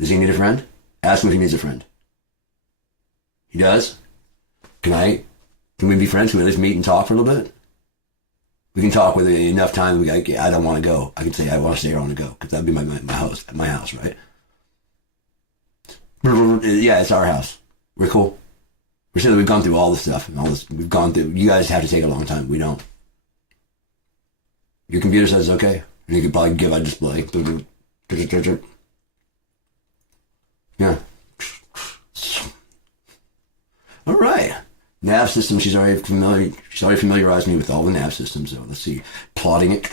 Does he need a friend? Ask him if he needs a friend. He does? Can we be friends? Can we at least meet and talk for a little bit? We can talk with enough time. I don't want to go. I can say I want to stay here, I want to go, because that'd be my house, right? Yeah, it's our house. We're cool. We're sure that we've gone through all this stuff and all this. We've gone through. You guys have to take a long time. We don't. Your computer says okay, and you could probably give a display. Yeah. All right. Nav system. She's already familiarized me with all the nav systems. So let's see. Plotting it,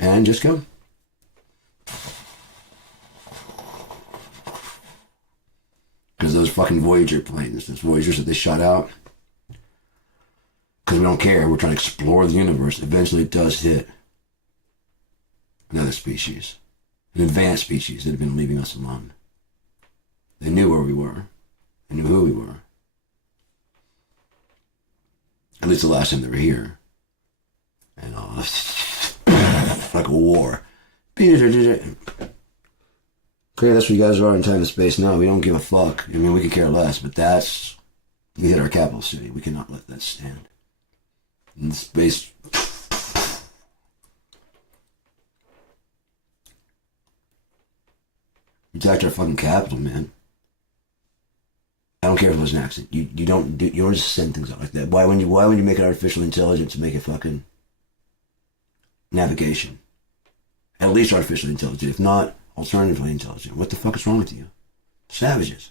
and just go. Because those fucking Voyager planes, those Voyagers that they shot out, because we don't care, we're trying to explore the universe. Eventually it does hit another species, an advanced species that had been leaving us alone. They knew where we were. They knew who we were. At least the last time they were here. And like a war. Okay, that's what you guys are in time and space now. We don't give a fuck. I mean, we could care less, but we hit our capital city. We cannot let that stand. In space... You attacked our fucking capital, man. I don't care if it was an accident. You don't just send things out like that. Why would you make it artificial intelligence to make it fucking navigation? At least artificially intelligent. If not, alternatively intelligent. What the fuck is wrong with you? Savages.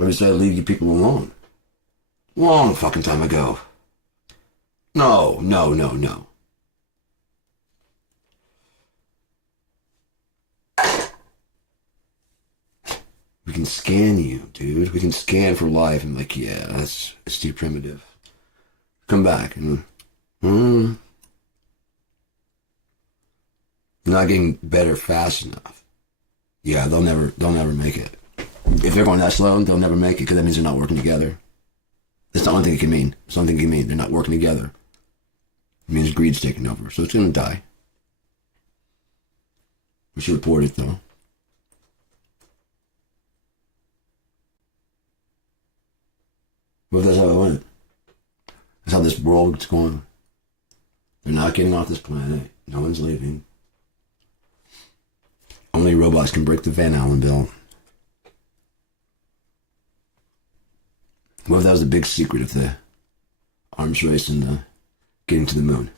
I decided to leave you people alone. Long fucking time ago. No. We can scan you, dude. We can scan for life and like, yeah, it's too primitive. Come back and you're not getting better fast enough. Yeah, they'll never make it. If they're going that slow, they'll never make it because that means they're not working together. That's the only thing it can mean. It's the only thing it can mean. They're not working together. It means greed's taking over, so it's gonna die. We should report it though. Well, that's how it went. That's how this world's going. They're not getting off this planet. No one's leaving. Only robots can break the Van Allen bill. What if that was the big secret of the arms race and the getting to the moon?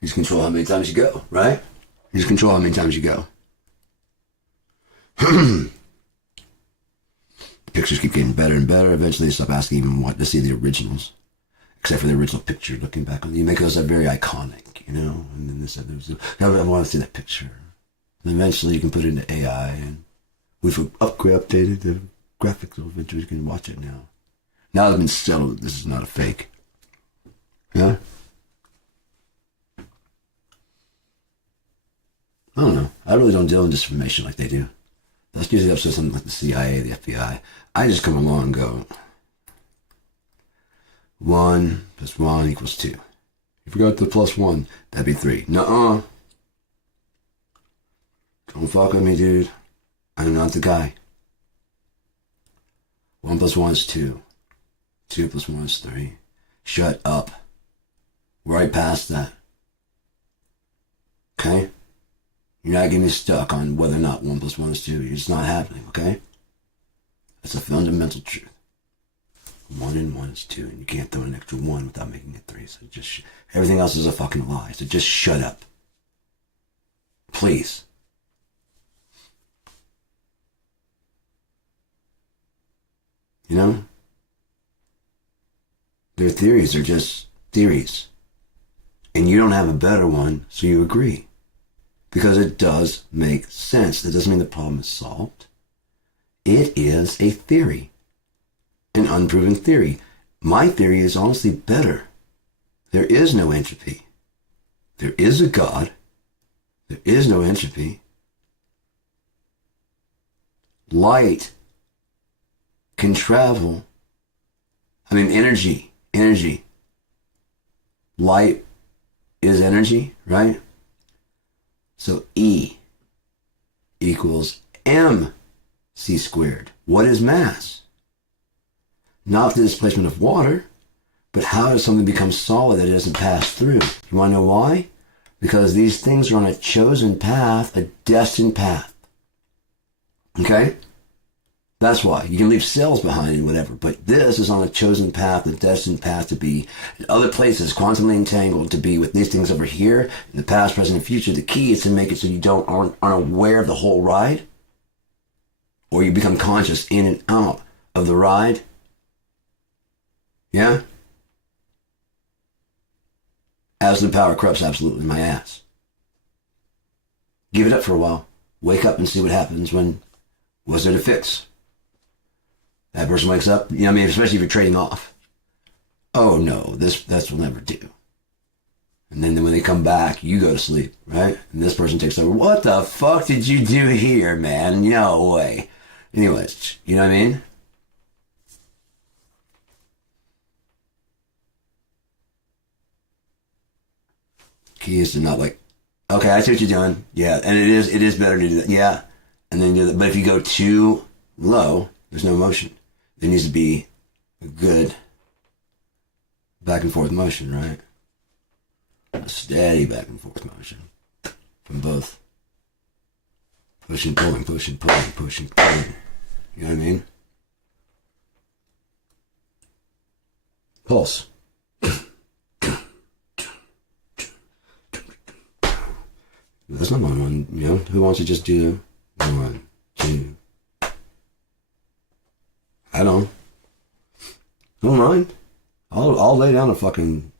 You just control how many times you go, right? You just control how many times you go. Pictures keep getting better and better. Eventually they stop asking even what to see the originals. Except for the original picture looking back on you. Make those very iconic, you know? And then I want to see that picture. And eventually you can put it into AI and we've updated the graphics of it. You can watch it now. Now it's been settled that this is not a fake. Yeah? I don't know. I really don't deal in disinformation like they do. That's usually up to something like the CIA, the FBI. I just come along and go, 1 + 1 = 2. If we go to the +1, that'd be 3. Nuh-uh. Don't fuck with me, dude. I'm not the guy. 1 + 1 is 2. 2 + 1 is 3. Shut up. We're right past that. Okay? You're not getting me stuck on whether or not 1 + 1 is 2. It's not happening, okay? That's a fundamental truth. 1 and 1 is 2, and you can't throw an extra 1 without making it 3. So just everything else is a fucking lie. So just shut up. Please. You know? Their theories are just theories. And you don't have a better one, so you agree. Because it does make sense. That doesn't mean the problem is solved. It is a theory. An unproven theory. My theory is honestly better. There is no entropy. There is a God. There is no entropy. Light can travel. Energy. Light is energy, right? So E = mc². What is mass? Not the displacement of water, but how does something become solid that it doesn't pass through? You want to know why? Because these things are on a chosen path, a destined path. Okay? That's why. You can leave cells behind and whatever, but this is on a chosen path, a destined path to be in other places, quantumly entangled, to be with these things over here, in the past, present, and future. The key is to make it so you aren't aware of the whole ride, or you become conscious in and out of the ride. Yeah? Absolute power corrupts absolutely my ass. Give it up for a while. Wake up and see what happens when, what's there to fix? That person wakes up, especially if you're trading off. Oh no, that will never do. And then when they come back, you go to sleep, right? And this person takes over. What the fuck did you do here, man? No way. Anyways, you know what I mean? Key is to not like, okay, I see what you're doing. Yeah, and it is better to do that. Yeah, and then do that. But if you go too low, there's no motion. There needs to be a good back and forth motion, right? A steady back and forth motion from both Pushing, pulling, pushing, pulling, pushing, pulling. You know what I mean? Pulse. That's not my one, you know? Who wants to just do 1, 2? I don't mind. I'll lay down a fucking.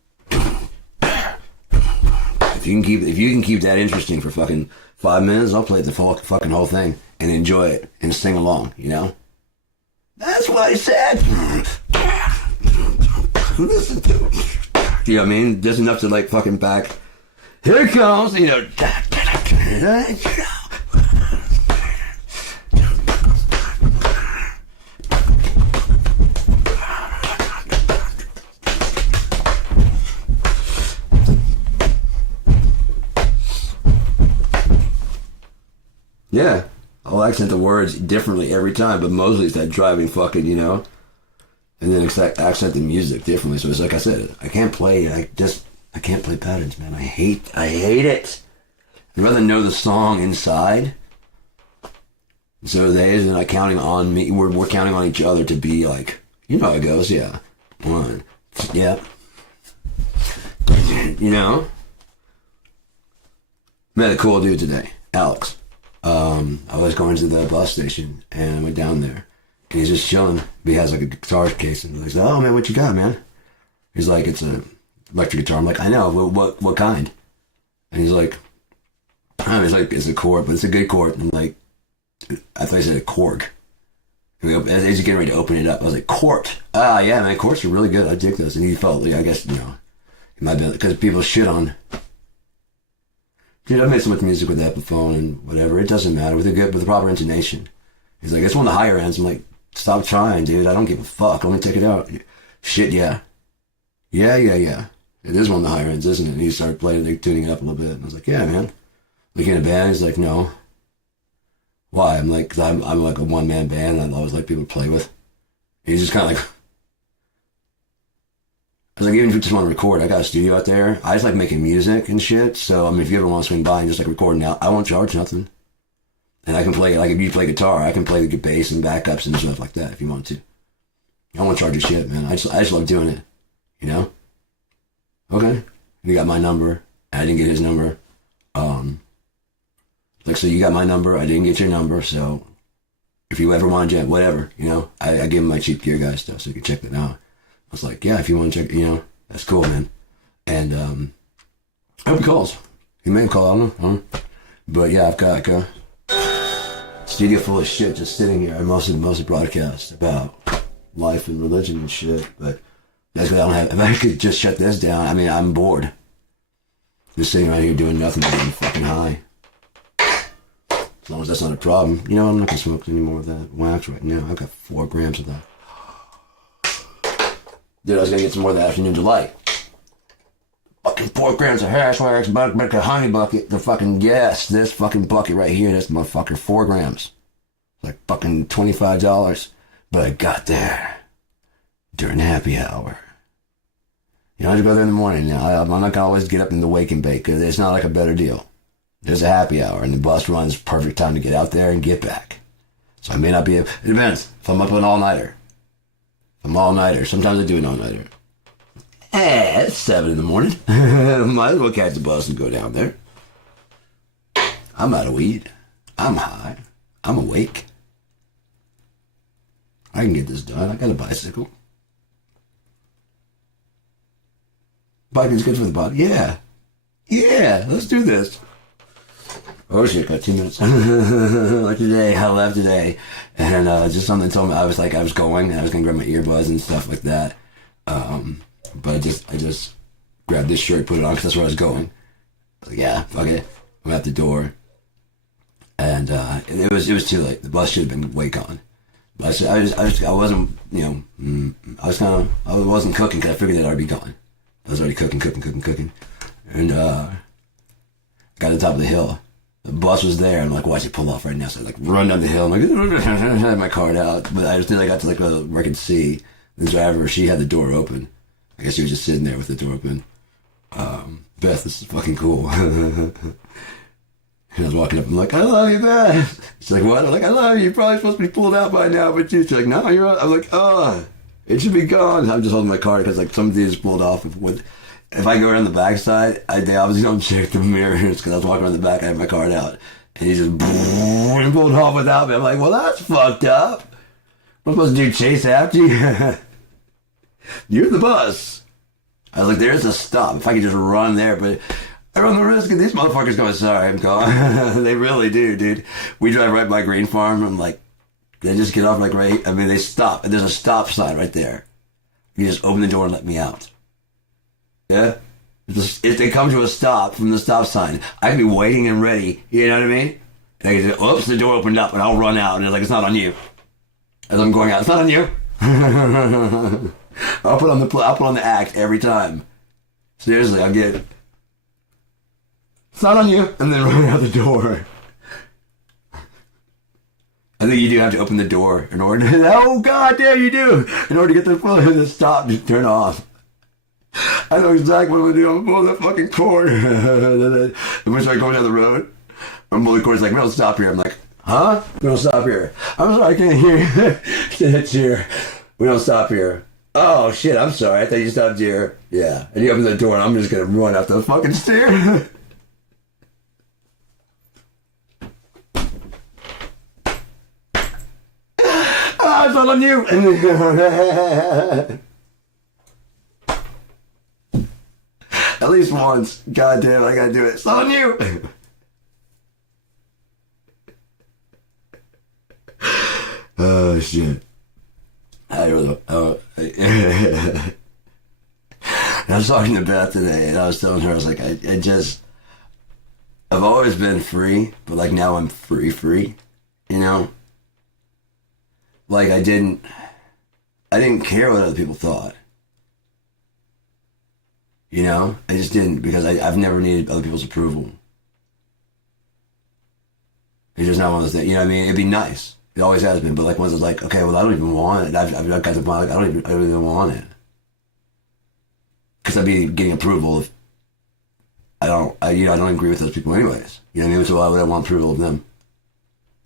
If you can keep that interesting for fucking 5 minutes, I'll play the fucking whole thing and enjoy it and sing along. You know. That's what I said. Listen to it. You know what I mean? Just enough to like fucking back. Here it comes. You know. Yeah, I'll accent the words differently every time, but mostly it's that driving fucking, you know, and then accent the music differently. So it's like I said, I can't play patterns, man. I hate it. I'd rather know the song inside. So they isn't like counting on me. We're counting on each other to be like, you know how it goes, yeah. 1, yeah. You know? Met a cool dude today, Alex. I was going to the bus station and I went down there and he's just chilling. He has like a guitar case and he's like, oh man, what you got, man? He's like, it's a electric guitar. I'm like, I know, what kind? And he's like, it's like, it's a Korg, but it's a good Korg. And I'm like, I thought he said a Korg. As he's getting ready to open it up, I was like, Kort. Ah, yeah, man, Korts are really good. I dig those. And he felt, I guess, you know, he might be, because people shit on. Dude, I made so much music with the Epiphone and whatever. It doesn't matter with the proper intonation. He's like, it's one of the higher ends. I'm like, stop trying, dude. I don't give a fuck. Let me take it out. Shit, yeah. Yeah. It is one of the higher ends, isn't it? And he started playing, like, tuning it up a little bit. And I was like, yeah, man. Like in a band? He's like, no. Why? I'm like, cause I'm like a one-man band and I always like people to play with. And he's just kind of like, I was like, even if you just want to record, I got a studio out there. I just like making music and shit. So, I mean, if you ever want to swing by and just like recording out, I won't charge nothing. And I can play, like if you play guitar, I can play the bass and backups and stuff like that if you want to. I won't charge you shit, man. I just love doing it. You know? Okay. You got my number. I didn't get his number. Like, so you got my number. I didn't get your number. So, if you ever want to, whatever, you know, I give him my Cheap Gear guy stuff so you can check that out. I was like, yeah, if you want to check, you know, that's cool, man. And I hope he calls. He may call, I don't know. But yeah, I've got like a studio full of shit just sitting here. I mostly broadcast about life and religion and shit. But basically, if I could just shut this down, I mean, I'm bored. Just sitting right here doing nothing but getting fucking high. As long as that's not a problem. You know, I'm not gonna smoke any more of that wax right now. I've got 4 grams of that. Dude, I was gonna get some more of that afternoon delight. Fucking 4 grams of hash wax, bucket, honey bucket. The fucking, yes, this fucking bucket right here, this motherfucker, 4 grams. Like fucking $25. But I got there during happy hour. You know, I just go there in the morning now. I'm not gonna always get up in the wake and bake, because it's not like a better deal. There's a happy hour, and the bus runs, perfect time to get out there and get back. So I may not be able, it depends. If I'm up an all-nighter. I'm all-nighter. Sometimes I do an all-nighter. It's 7 in the morning. Might as well catch the bus and go down there. I'm out of weed. I'm high. I'm awake. I can get this done. I got a bicycle. Biking's good for the body. Yeah. Yeah, let's do this. Oh shit, got 2 minutes. Like today, I left today. And just something told me, I was going, and I was going to grab my earbuds and stuff like that. But I just grabbed this shirt, put it on, because that's where I was going. I was like, yeah, fuck it. I'm at the door. And it was too late. The bus should have been way gone. But I wasn't, you know, I wasn't cooking, because I figured that I'd be gone. I was already cooking. And got to the top of the hill. The bus was there. I'm like, why'd you pull off right now? So I like run down the hill. I'm like, I had my card out. But I just I got to like where I could see the driver. She had the door open. I guess she was just sitting there with the door open. Beth, this is fucking cool. And I was walking up, I'm like, I love you, man. She's like, what? I'm like, I love you. You're probably supposed to be pulled out by now, but she's like, no, you're right. I'm like, oh, it should be gone. I'm just holding my card because like somebody just pulled off. If I go around the backside, they obviously don't check the mirrors because I was walking around the back, I had my card out. And he just pulled off without me. I'm like, well, that's fucked up. What am I supposed to do, chase after you? You're the bus. I was like, there's a stop. If I could just run there, but I run the risk of these motherfuckers going, sorry, I'm going. They really do, dude. We drive right by Green Farm. I'm like, they just get off like right. I mean, they stop. And there's a stop sign right there. You just open the door and let me out. Yeah? If they come to a stop from the stop sign, I can be waiting and ready. You know what I mean? And I can say, oops, the door opened up and I'll run out. And they're like, it's not on you. As I'm going out, it's not on you. I'll put on the act every time. Seriously, I'll get it. It's not on you. And then run out the door. I think you do have to open the door in order to, oh god damn you do! In order to get the stop, just turn off. I know exactly what I'm gonna do. I'm gonna pull that fucking cord. I'm gonna start going down the road. I'm pulling the cord's like, we don't stop here. I'm like, huh? We don't stop here. I'm sorry, I can't hear you. It's here. We don't stop here. Oh shit, I'm sorry. I thought you stopped here. Yeah. And you open the door and I'm just gonna run out the fucking stairs. Ah, it's all on you. At least once. God damn, I gotta do it. It's all on you. Oh shit. I was talking to Beth today and I was telling her, I was like, I've always been free, but like now I'm free, you know? Like I didn't care what other people thought. You know? I just didn't because I've never needed other people's approval. It's just not one of those things, you know what I mean? It'd be nice. It always has been, but like once it's like, okay, well I don't even want it. I've got to the point like I don't even want it. Because I'd be getting approval if I don't agree with those people anyways. You know what I mean? So why would I want approval of them?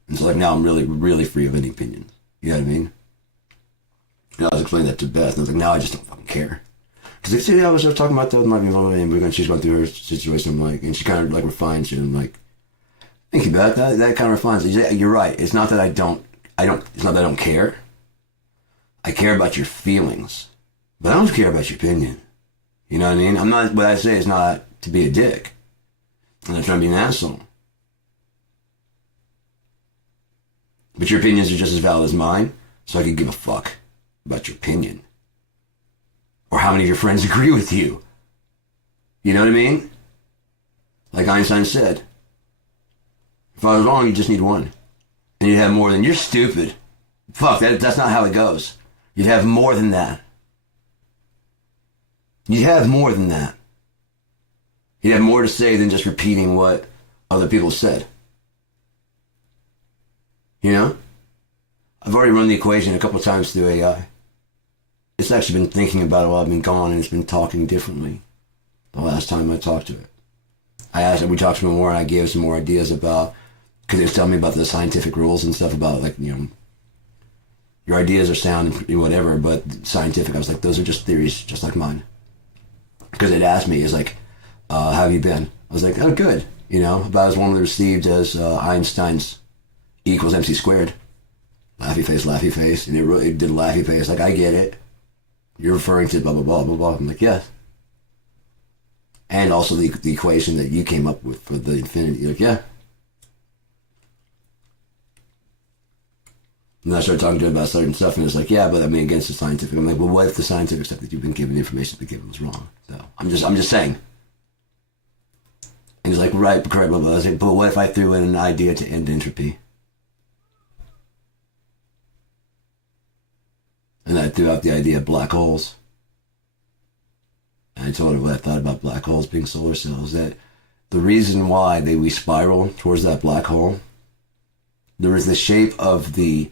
And so like now I'm really, really free of any opinions. You know what I mean? And I was explaining that to Beth, and I was like, now I just don't fucking care. Because like, see, I was talking about that with my mom, and she's going through her situation, I'm like, and she kind of like refines it, and I'm like, thank you, Beth. That kind of refines it. You're right. It's not that it's not that I don't care. I care about your feelings, but I don't care about your opinion. You know what I mean? I'm not, what I say is not to be a dick. I'm not trying to be an asshole. But your opinions are just as valid as mine, so I could give a fuck about your opinion. Or how many of your friends agree with you. You know what I mean? Like Einstein said, if I was wrong, you just need one. And you'd have more than, you're stupid. Fuck, that's not how it goes. You'd have more than that. You'd have more than that. You'd have more to say than just repeating what other people said. You know? I've already run the equation a couple of times through AI. It's actually been thinking about it while I've been gone, and it's been talking differently the last time I talked to it. I asked it, we talked some more, and I gave some more ideas about, because it was telling me about the scientific rules and stuff about, like, you know, your ideas are sound and whatever, but scientific, I was like, those are just theories, just like mine. Because it asked me, it's like, how have you been? I was like, oh, good. You know, but I was one that received as Einstein's E equals MC squared. Laughy face. And it did a laughy face. Like, I get it. You're referring to blah, blah, blah, blah, blah. I'm like, yes. And also the equation that you came up with for the infinity. You're like, yeah. And I started talking to him about certain stuff, and it's like, yeah, but I mean, against the scientific. I'm like, well, what if the scientific stuff that you've been given, the information that given was wrong? So I'm just saying. And he's like, right, correct, blah, blah. I was like, but what if I threw in an idea to end entropy? And I threw out the idea of black holes. And I told her what I thought about black holes being solar cells, that the reason why we spiral towards that black hole, there is the shape of the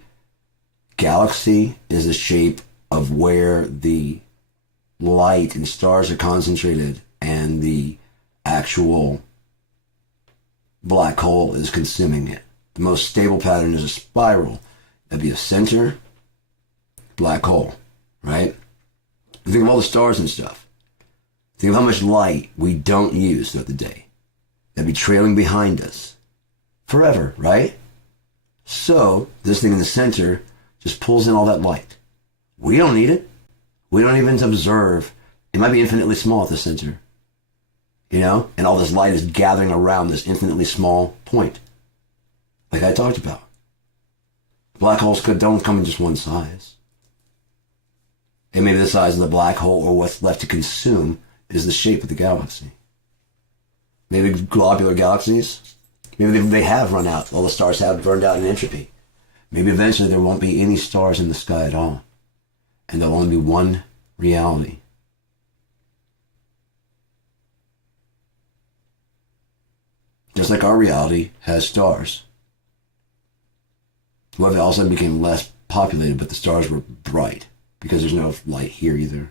galaxy is the shape of where the light and stars are concentrated, and the actual black hole is consuming it. The most stable pattern is a spiral. That'd be a center black hole, right? Think of all the stars and stuff. Think of how much light we don't use throughout the day. That'd be trailing behind us forever, right? So this thing in the center just pulls in all that light. We don't need it. We don't even observe. It might be infinitely small at the center, you know? And all this light is gathering around this infinitely small point, like I talked about. Black holes don't come in just one size. And maybe the size of the black hole or what's left to consume is the shape of the galaxy. Maybe globular galaxies, maybe they have run out. All the stars have burned out in entropy. Maybe eventually there won't be any stars in the sky at all. And there'll only be one reality. Just like our reality has stars. What if it all of a sudden became less populated, but the stars were bright? Because there's no light here either.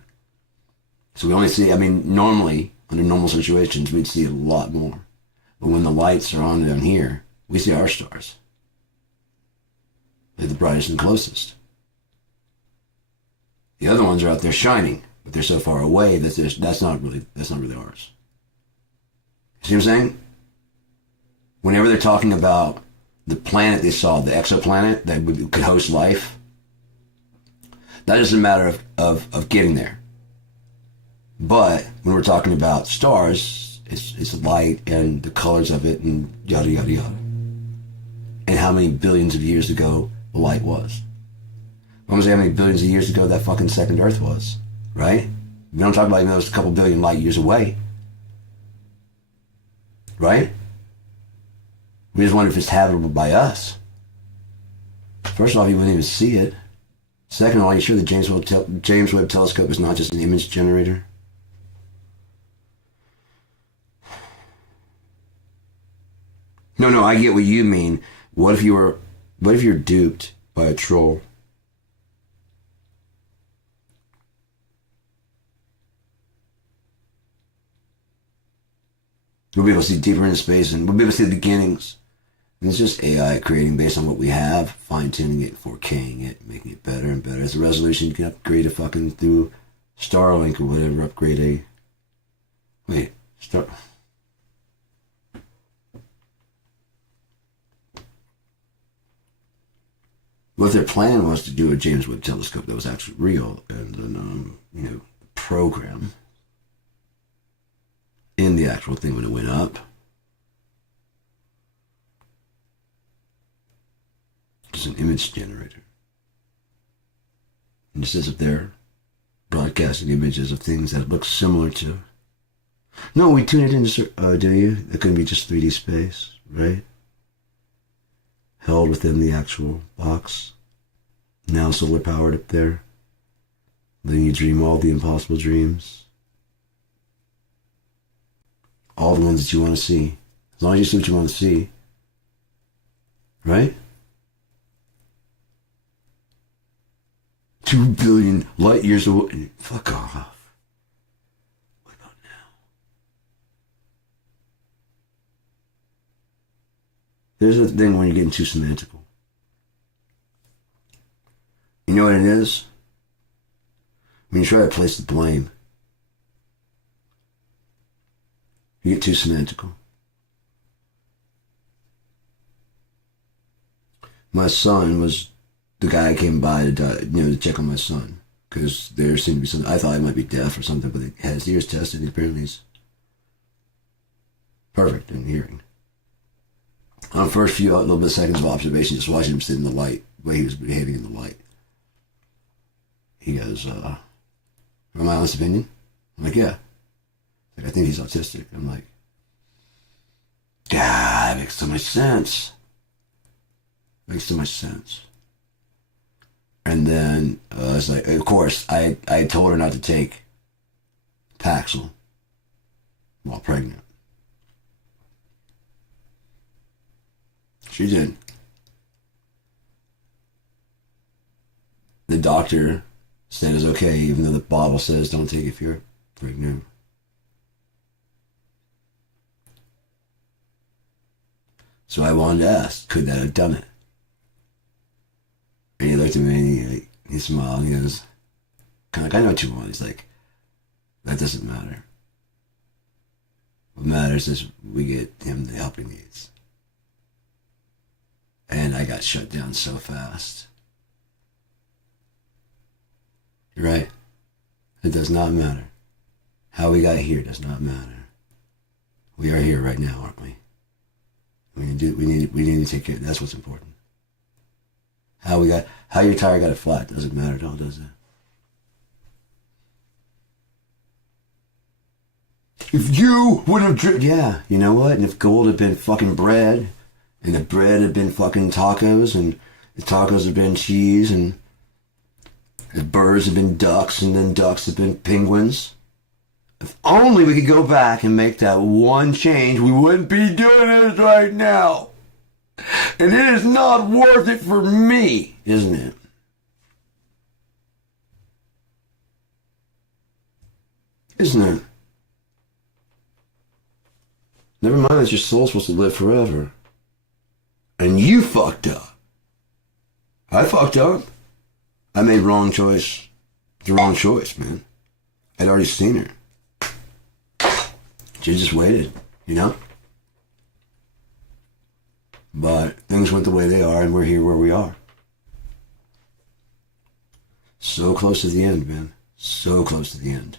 So we only see, normally, under normal situations, we'd see a lot more. But when the lights are on down here, we see our stars. They're the brightest and closest. The other ones are out there shining, but they're so far away that that's not really ours. See what I'm saying? Whenever they're talking about the planet they saw, the exoplanet that could host life, that is a matter of getting there. But when we're talking about stars, it's light and the colors of it and yada, yada, yada. And how many billions of years ago the light was. I'm going to say how many billions of years ago that fucking second Earth was, right? We don't talk about even though it's a couple billion light years away. Right? We just wonder if it's habitable by us. First of all, you wouldn't even see it. Second of all, are you sure the James Webb Telescope is not just an image generator? No, I get what you mean. What if you're duped by a troll? We'll be able to see deeper into space and we'll be able to see the beginnings. And it's just AI creating based on what we have, fine-tuning it, 4King it, making it better and better. As a resolution, you can upgrade it fucking through Starlink or whatever, upgrade a... Wait, What their plan was to do a James Webb Telescope that was actually real and then, program in the actual thing when it went up. It's an image generator. And it says up there, broadcasting images of things that look similar to. No, we tune it into, do you? It couldn't be just 3D space, right? Held within the actual box. Now solar powered up there. Letting you dream all the impossible dreams. All the ones that you want to see. As long as you see what you want to see. Right? 2 billion light years away. Fuck off. What about now? There's a thing when you're getting too semantical. You know what it is? When you try to place the blame, you get too semantical. My son was the guy came by to check on my son because there seemed to be something. I thought he might be deaf or something, but he had his ears tested. And apparently, he's perfect in hearing. On the first few little bit of seconds of observation, just watching him sit in the light, the way he was behaving in the light, he goes, "For my honest opinion," I'm like, "Yeah." Like, I think he's autistic. I'm like, "God, that makes so much sense." Makes so much sense. And then it's like, of course, I told her not to take Paxil while pregnant. She did. The doctor said it's okay, even though the bottle says don't take it if you're pregnant. So I wanted to ask, could that have done it? And he looked at me and he smiled and he goes, kind of like, I know what you want. He's like, that doesn't matter. What matters is we get him the help he needs. And I got shut down so fast. You're right. It does not matter. How we got here does not matter. We are here right now, aren't we? We need to take care. That's what's important. How your tire got it flat doesn't matter at all, does it? If you would have yeah, you know what? And if gold had been fucking bread, and the bread had been fucking tacos, and the tacos had been cheese, and the birds had been ducks, and then ducks had been penguins. If only we could go back and make that one change, we wouldn't be doing this right now. And it is not worth it for me, isn't it? Isn't it? Never mind that your soul's supposed to live forever. And you fucked up. I fucked up. I made wrong choice. The wrong choice, man. I'd already seen her. She just waited, you know? But things went the way they are, and we're here where we are. So close to the end, man. So close to the end.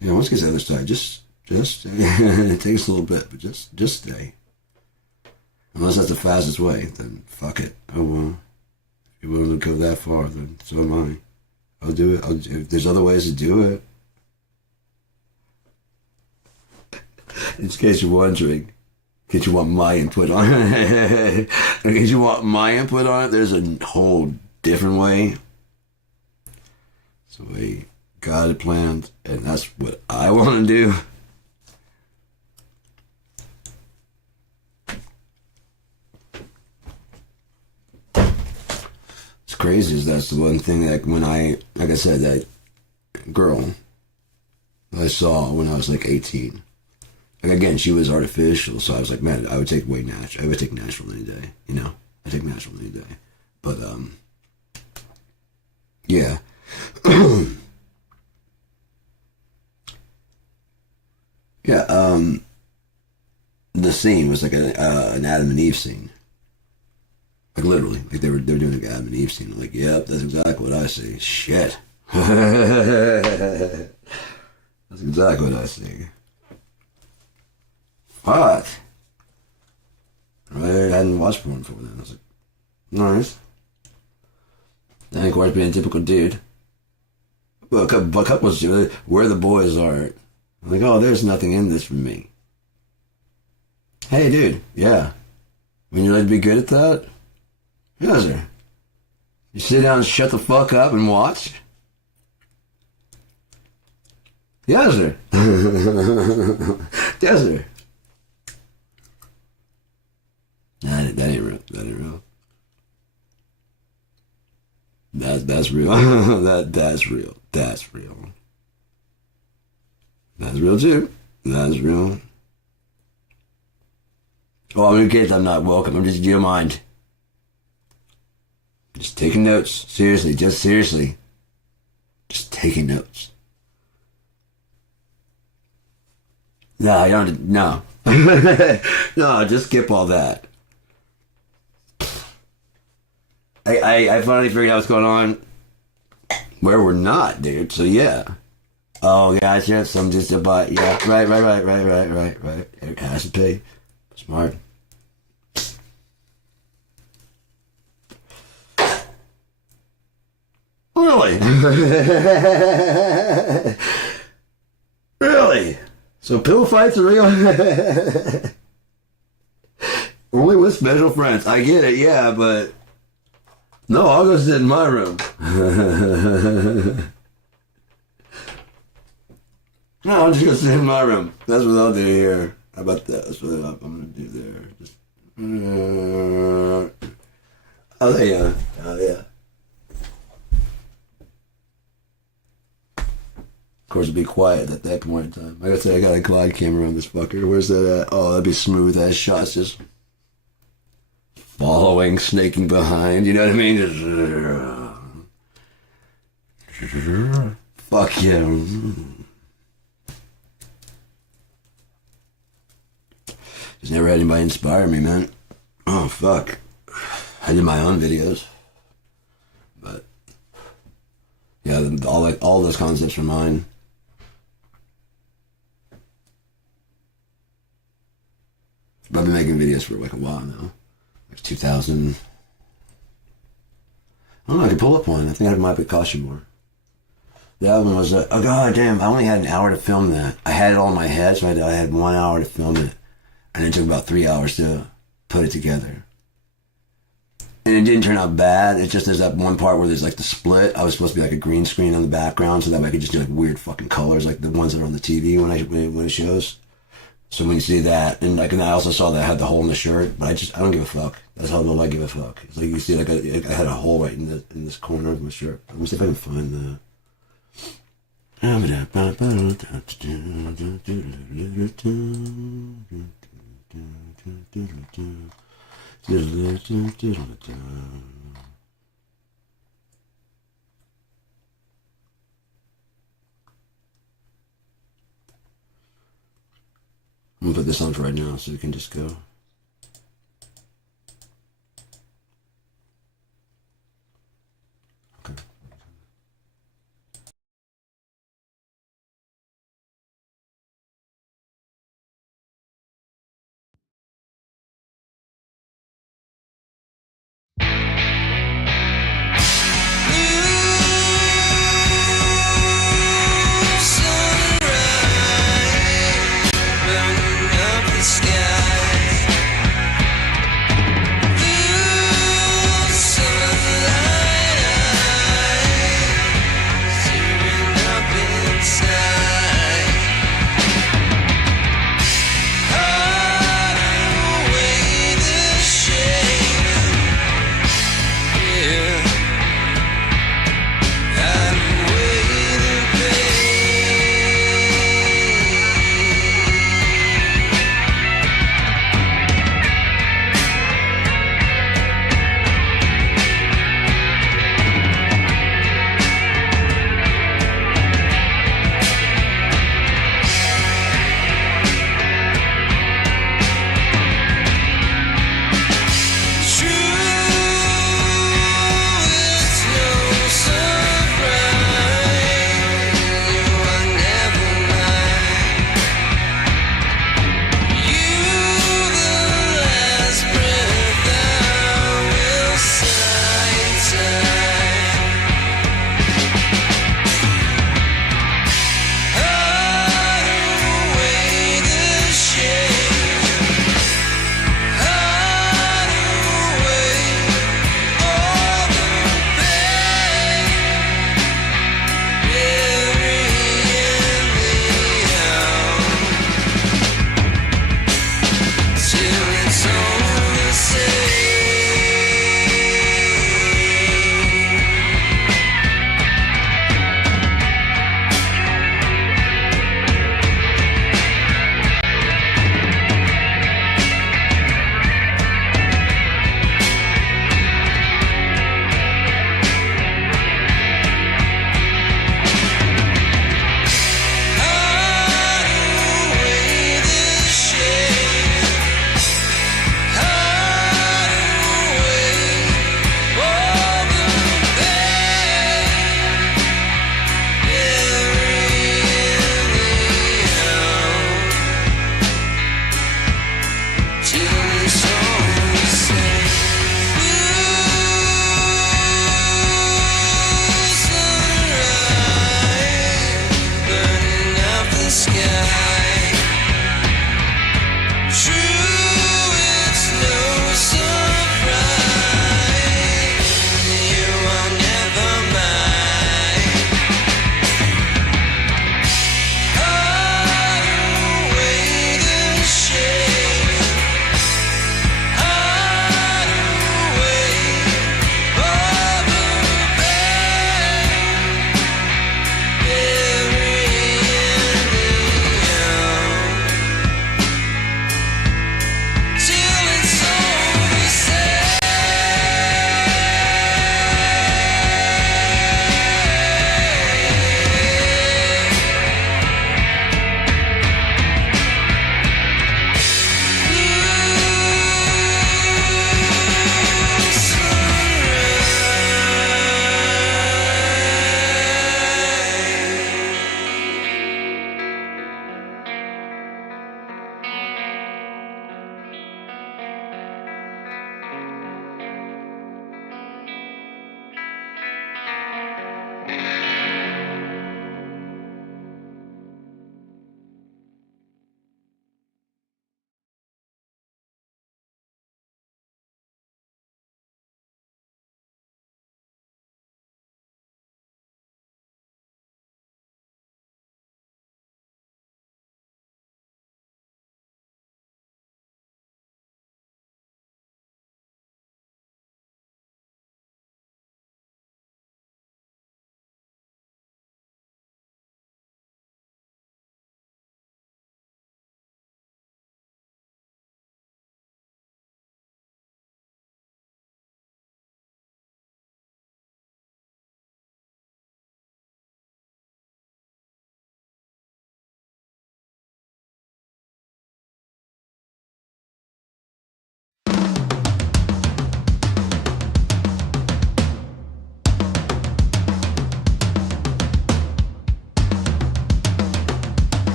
Yeah, once it gets to the other side, just it takes a little bit, but just stay. Unless that's the fastest way, then fuck it. Oh well. If you're willing to go that far, then so am I. I'll do it. If there's other ways to do it. In case you're wondering, in case you want my input on it, in case you want my input on it, there's a whole different way. It's the way God had planned, and that's what I want to do. It's crazy is that's the one thing that when like I said, that girl I saw when I was like 18. Like again, she was artificial, so I was like, man, I would take natural. I would take natural any day, you know? I take natural any day. But yeah. Yeah, the scene was like an Adam and Eve scene. Like literally, like they were doing like an Adam and Eve scene. I'm like, yep, that's exactly what I see. Shit. That's exactly what I see. Fuck. I hadn't watched porn before then. I was like, nice. I ain't quite being a typical dude. Well, a couple was where the boys are. I'm like, oh, there's nothing in this for me. Hey, dude, yeah. When you like to be good at that? Yes, sir. You sit down and shut the fuck up and watch? Yes, sir. Yes, sir. Nah, that ain't real. That ain't real. That's real. That's real. That's real. That's real too. That's real. Oh, I'm kids, I'm not welcome. I'm just your mind. Just taking notes. Seriously, just seriously. Just taking notes. No, I don't. No. No, just skip all that. I finally figured out what's going on where we're not, dude. So yeah. Oh, gotcha. Some just about, yeah. Right. It has to pay. Smart. Really? Really? So pill fights are real? Only with special friends. I get it, yeah, but no, I'll go sit in my room. No, I'm just gonna sit in my room. That's what I'll do here. How about that? That's what I'm gonna do there. Just, oh yeah, oh yeah. course, it'd be quiet at that point in time. I gotta say, I got a glide camera on this fucker. Where's that at? Oh, that'd be smooth ass shots, just following, snaking behind. You know what I mean? Just, fuck yeah. Just never had anybody inspire me, man. Oh, fuck. I did my own videos. But, yeah, all those concepts are mine. I've been making videos for like a while now. Like 2000. I don't know, I could pull up one. I think it might cost you more. The other one was, oh god damn, I only had an hour to film that. I had it all in my head, so I had 1 hour to film it. And it took about 3 hours to put it together. And it didn't turn out bad. It's just there's that one part where there's like the split. I was supposed to be like a green screen on the background, so that way I could just do like weird fucking colors, like the ones that are on the TV when it shows. So when you see that, and like, and I also saw that I had the hole in the shirt, but I don't give a fuck. That's how little I give a fuck. It's like you see, like I had a hole right in this corner of my shirt. Let me see if I can find that. I'm gonna put this on for right now so we can just go. Okay. Sunrise, burning up the sky.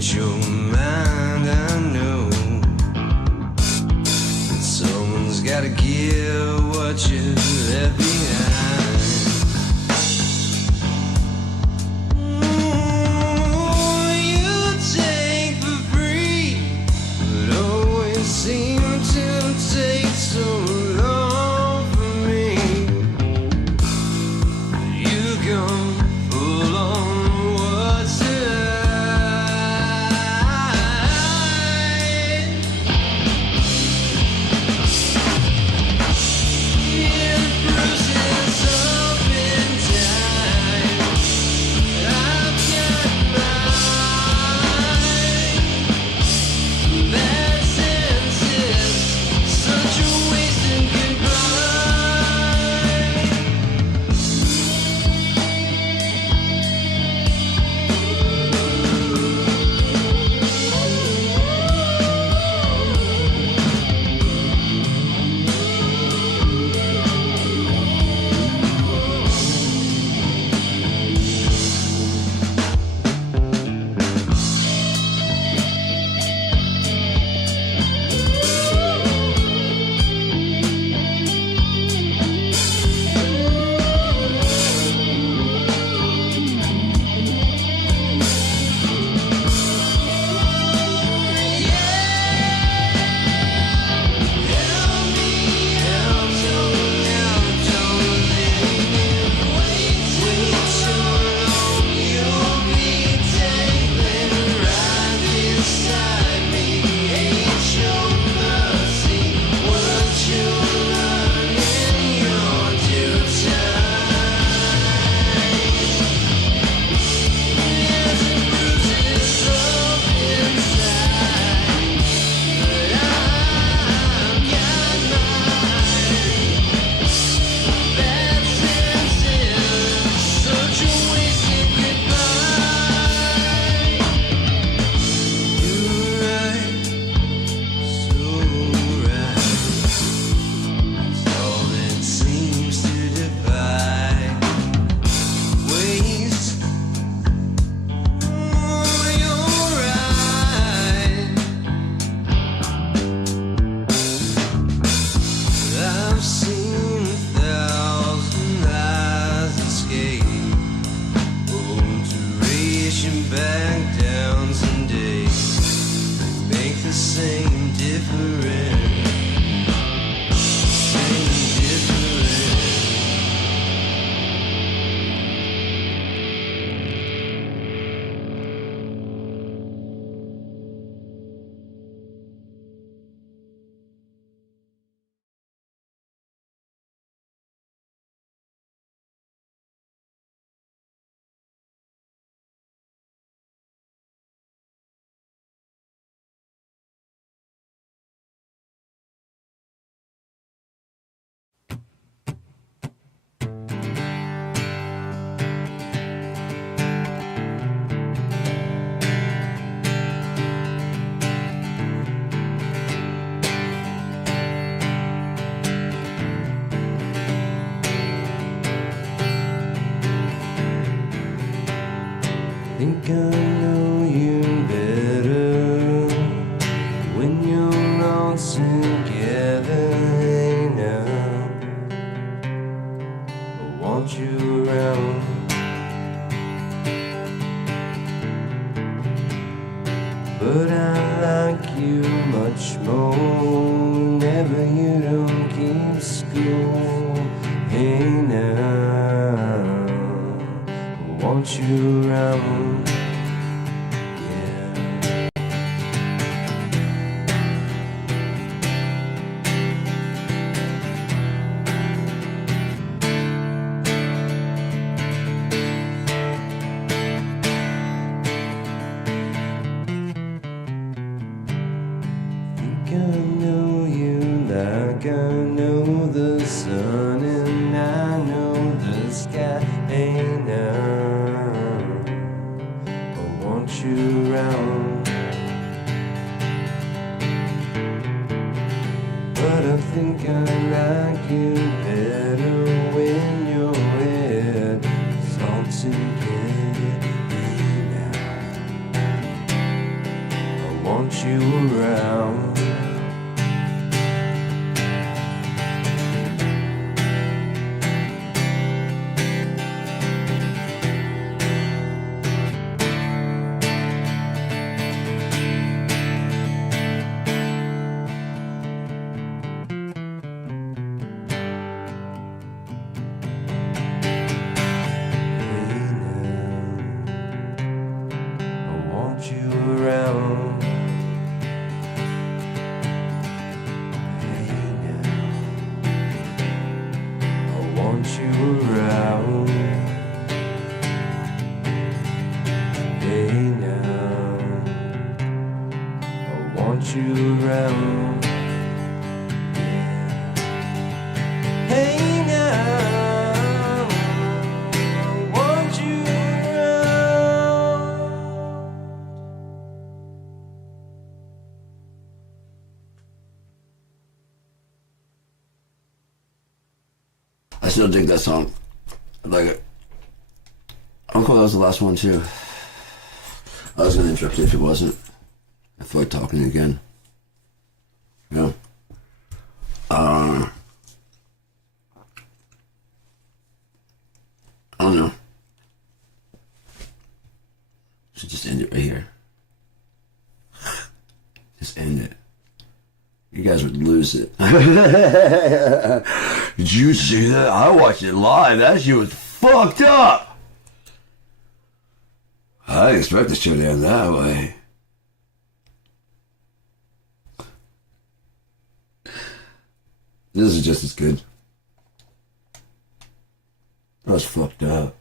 change your mind, I know. But someone's gotta give what you left behind. You take for free, but always seem to take so long for me. You come full on what's think I know you better when you're all together. Hey now, I want you around. But I like you much more whenever you don't keep school. Hey now, I want you around. I know you like I know the sun, and I know the sky. Hey now, I want you around. But I think I like you better when your head is all together. Hey now. want you around. I still dig that song. I like it. Uncle, that was the last one too. I was gonna interrupt you if it wasn't. I feel like talking again. Yeah. I don't know. Should just end it right here. Just end it. You guys would lose it. Did you see that? I watched it live. That shit was fucked up. I didn't expect the show to end that way. This is just as good. That was fucked up.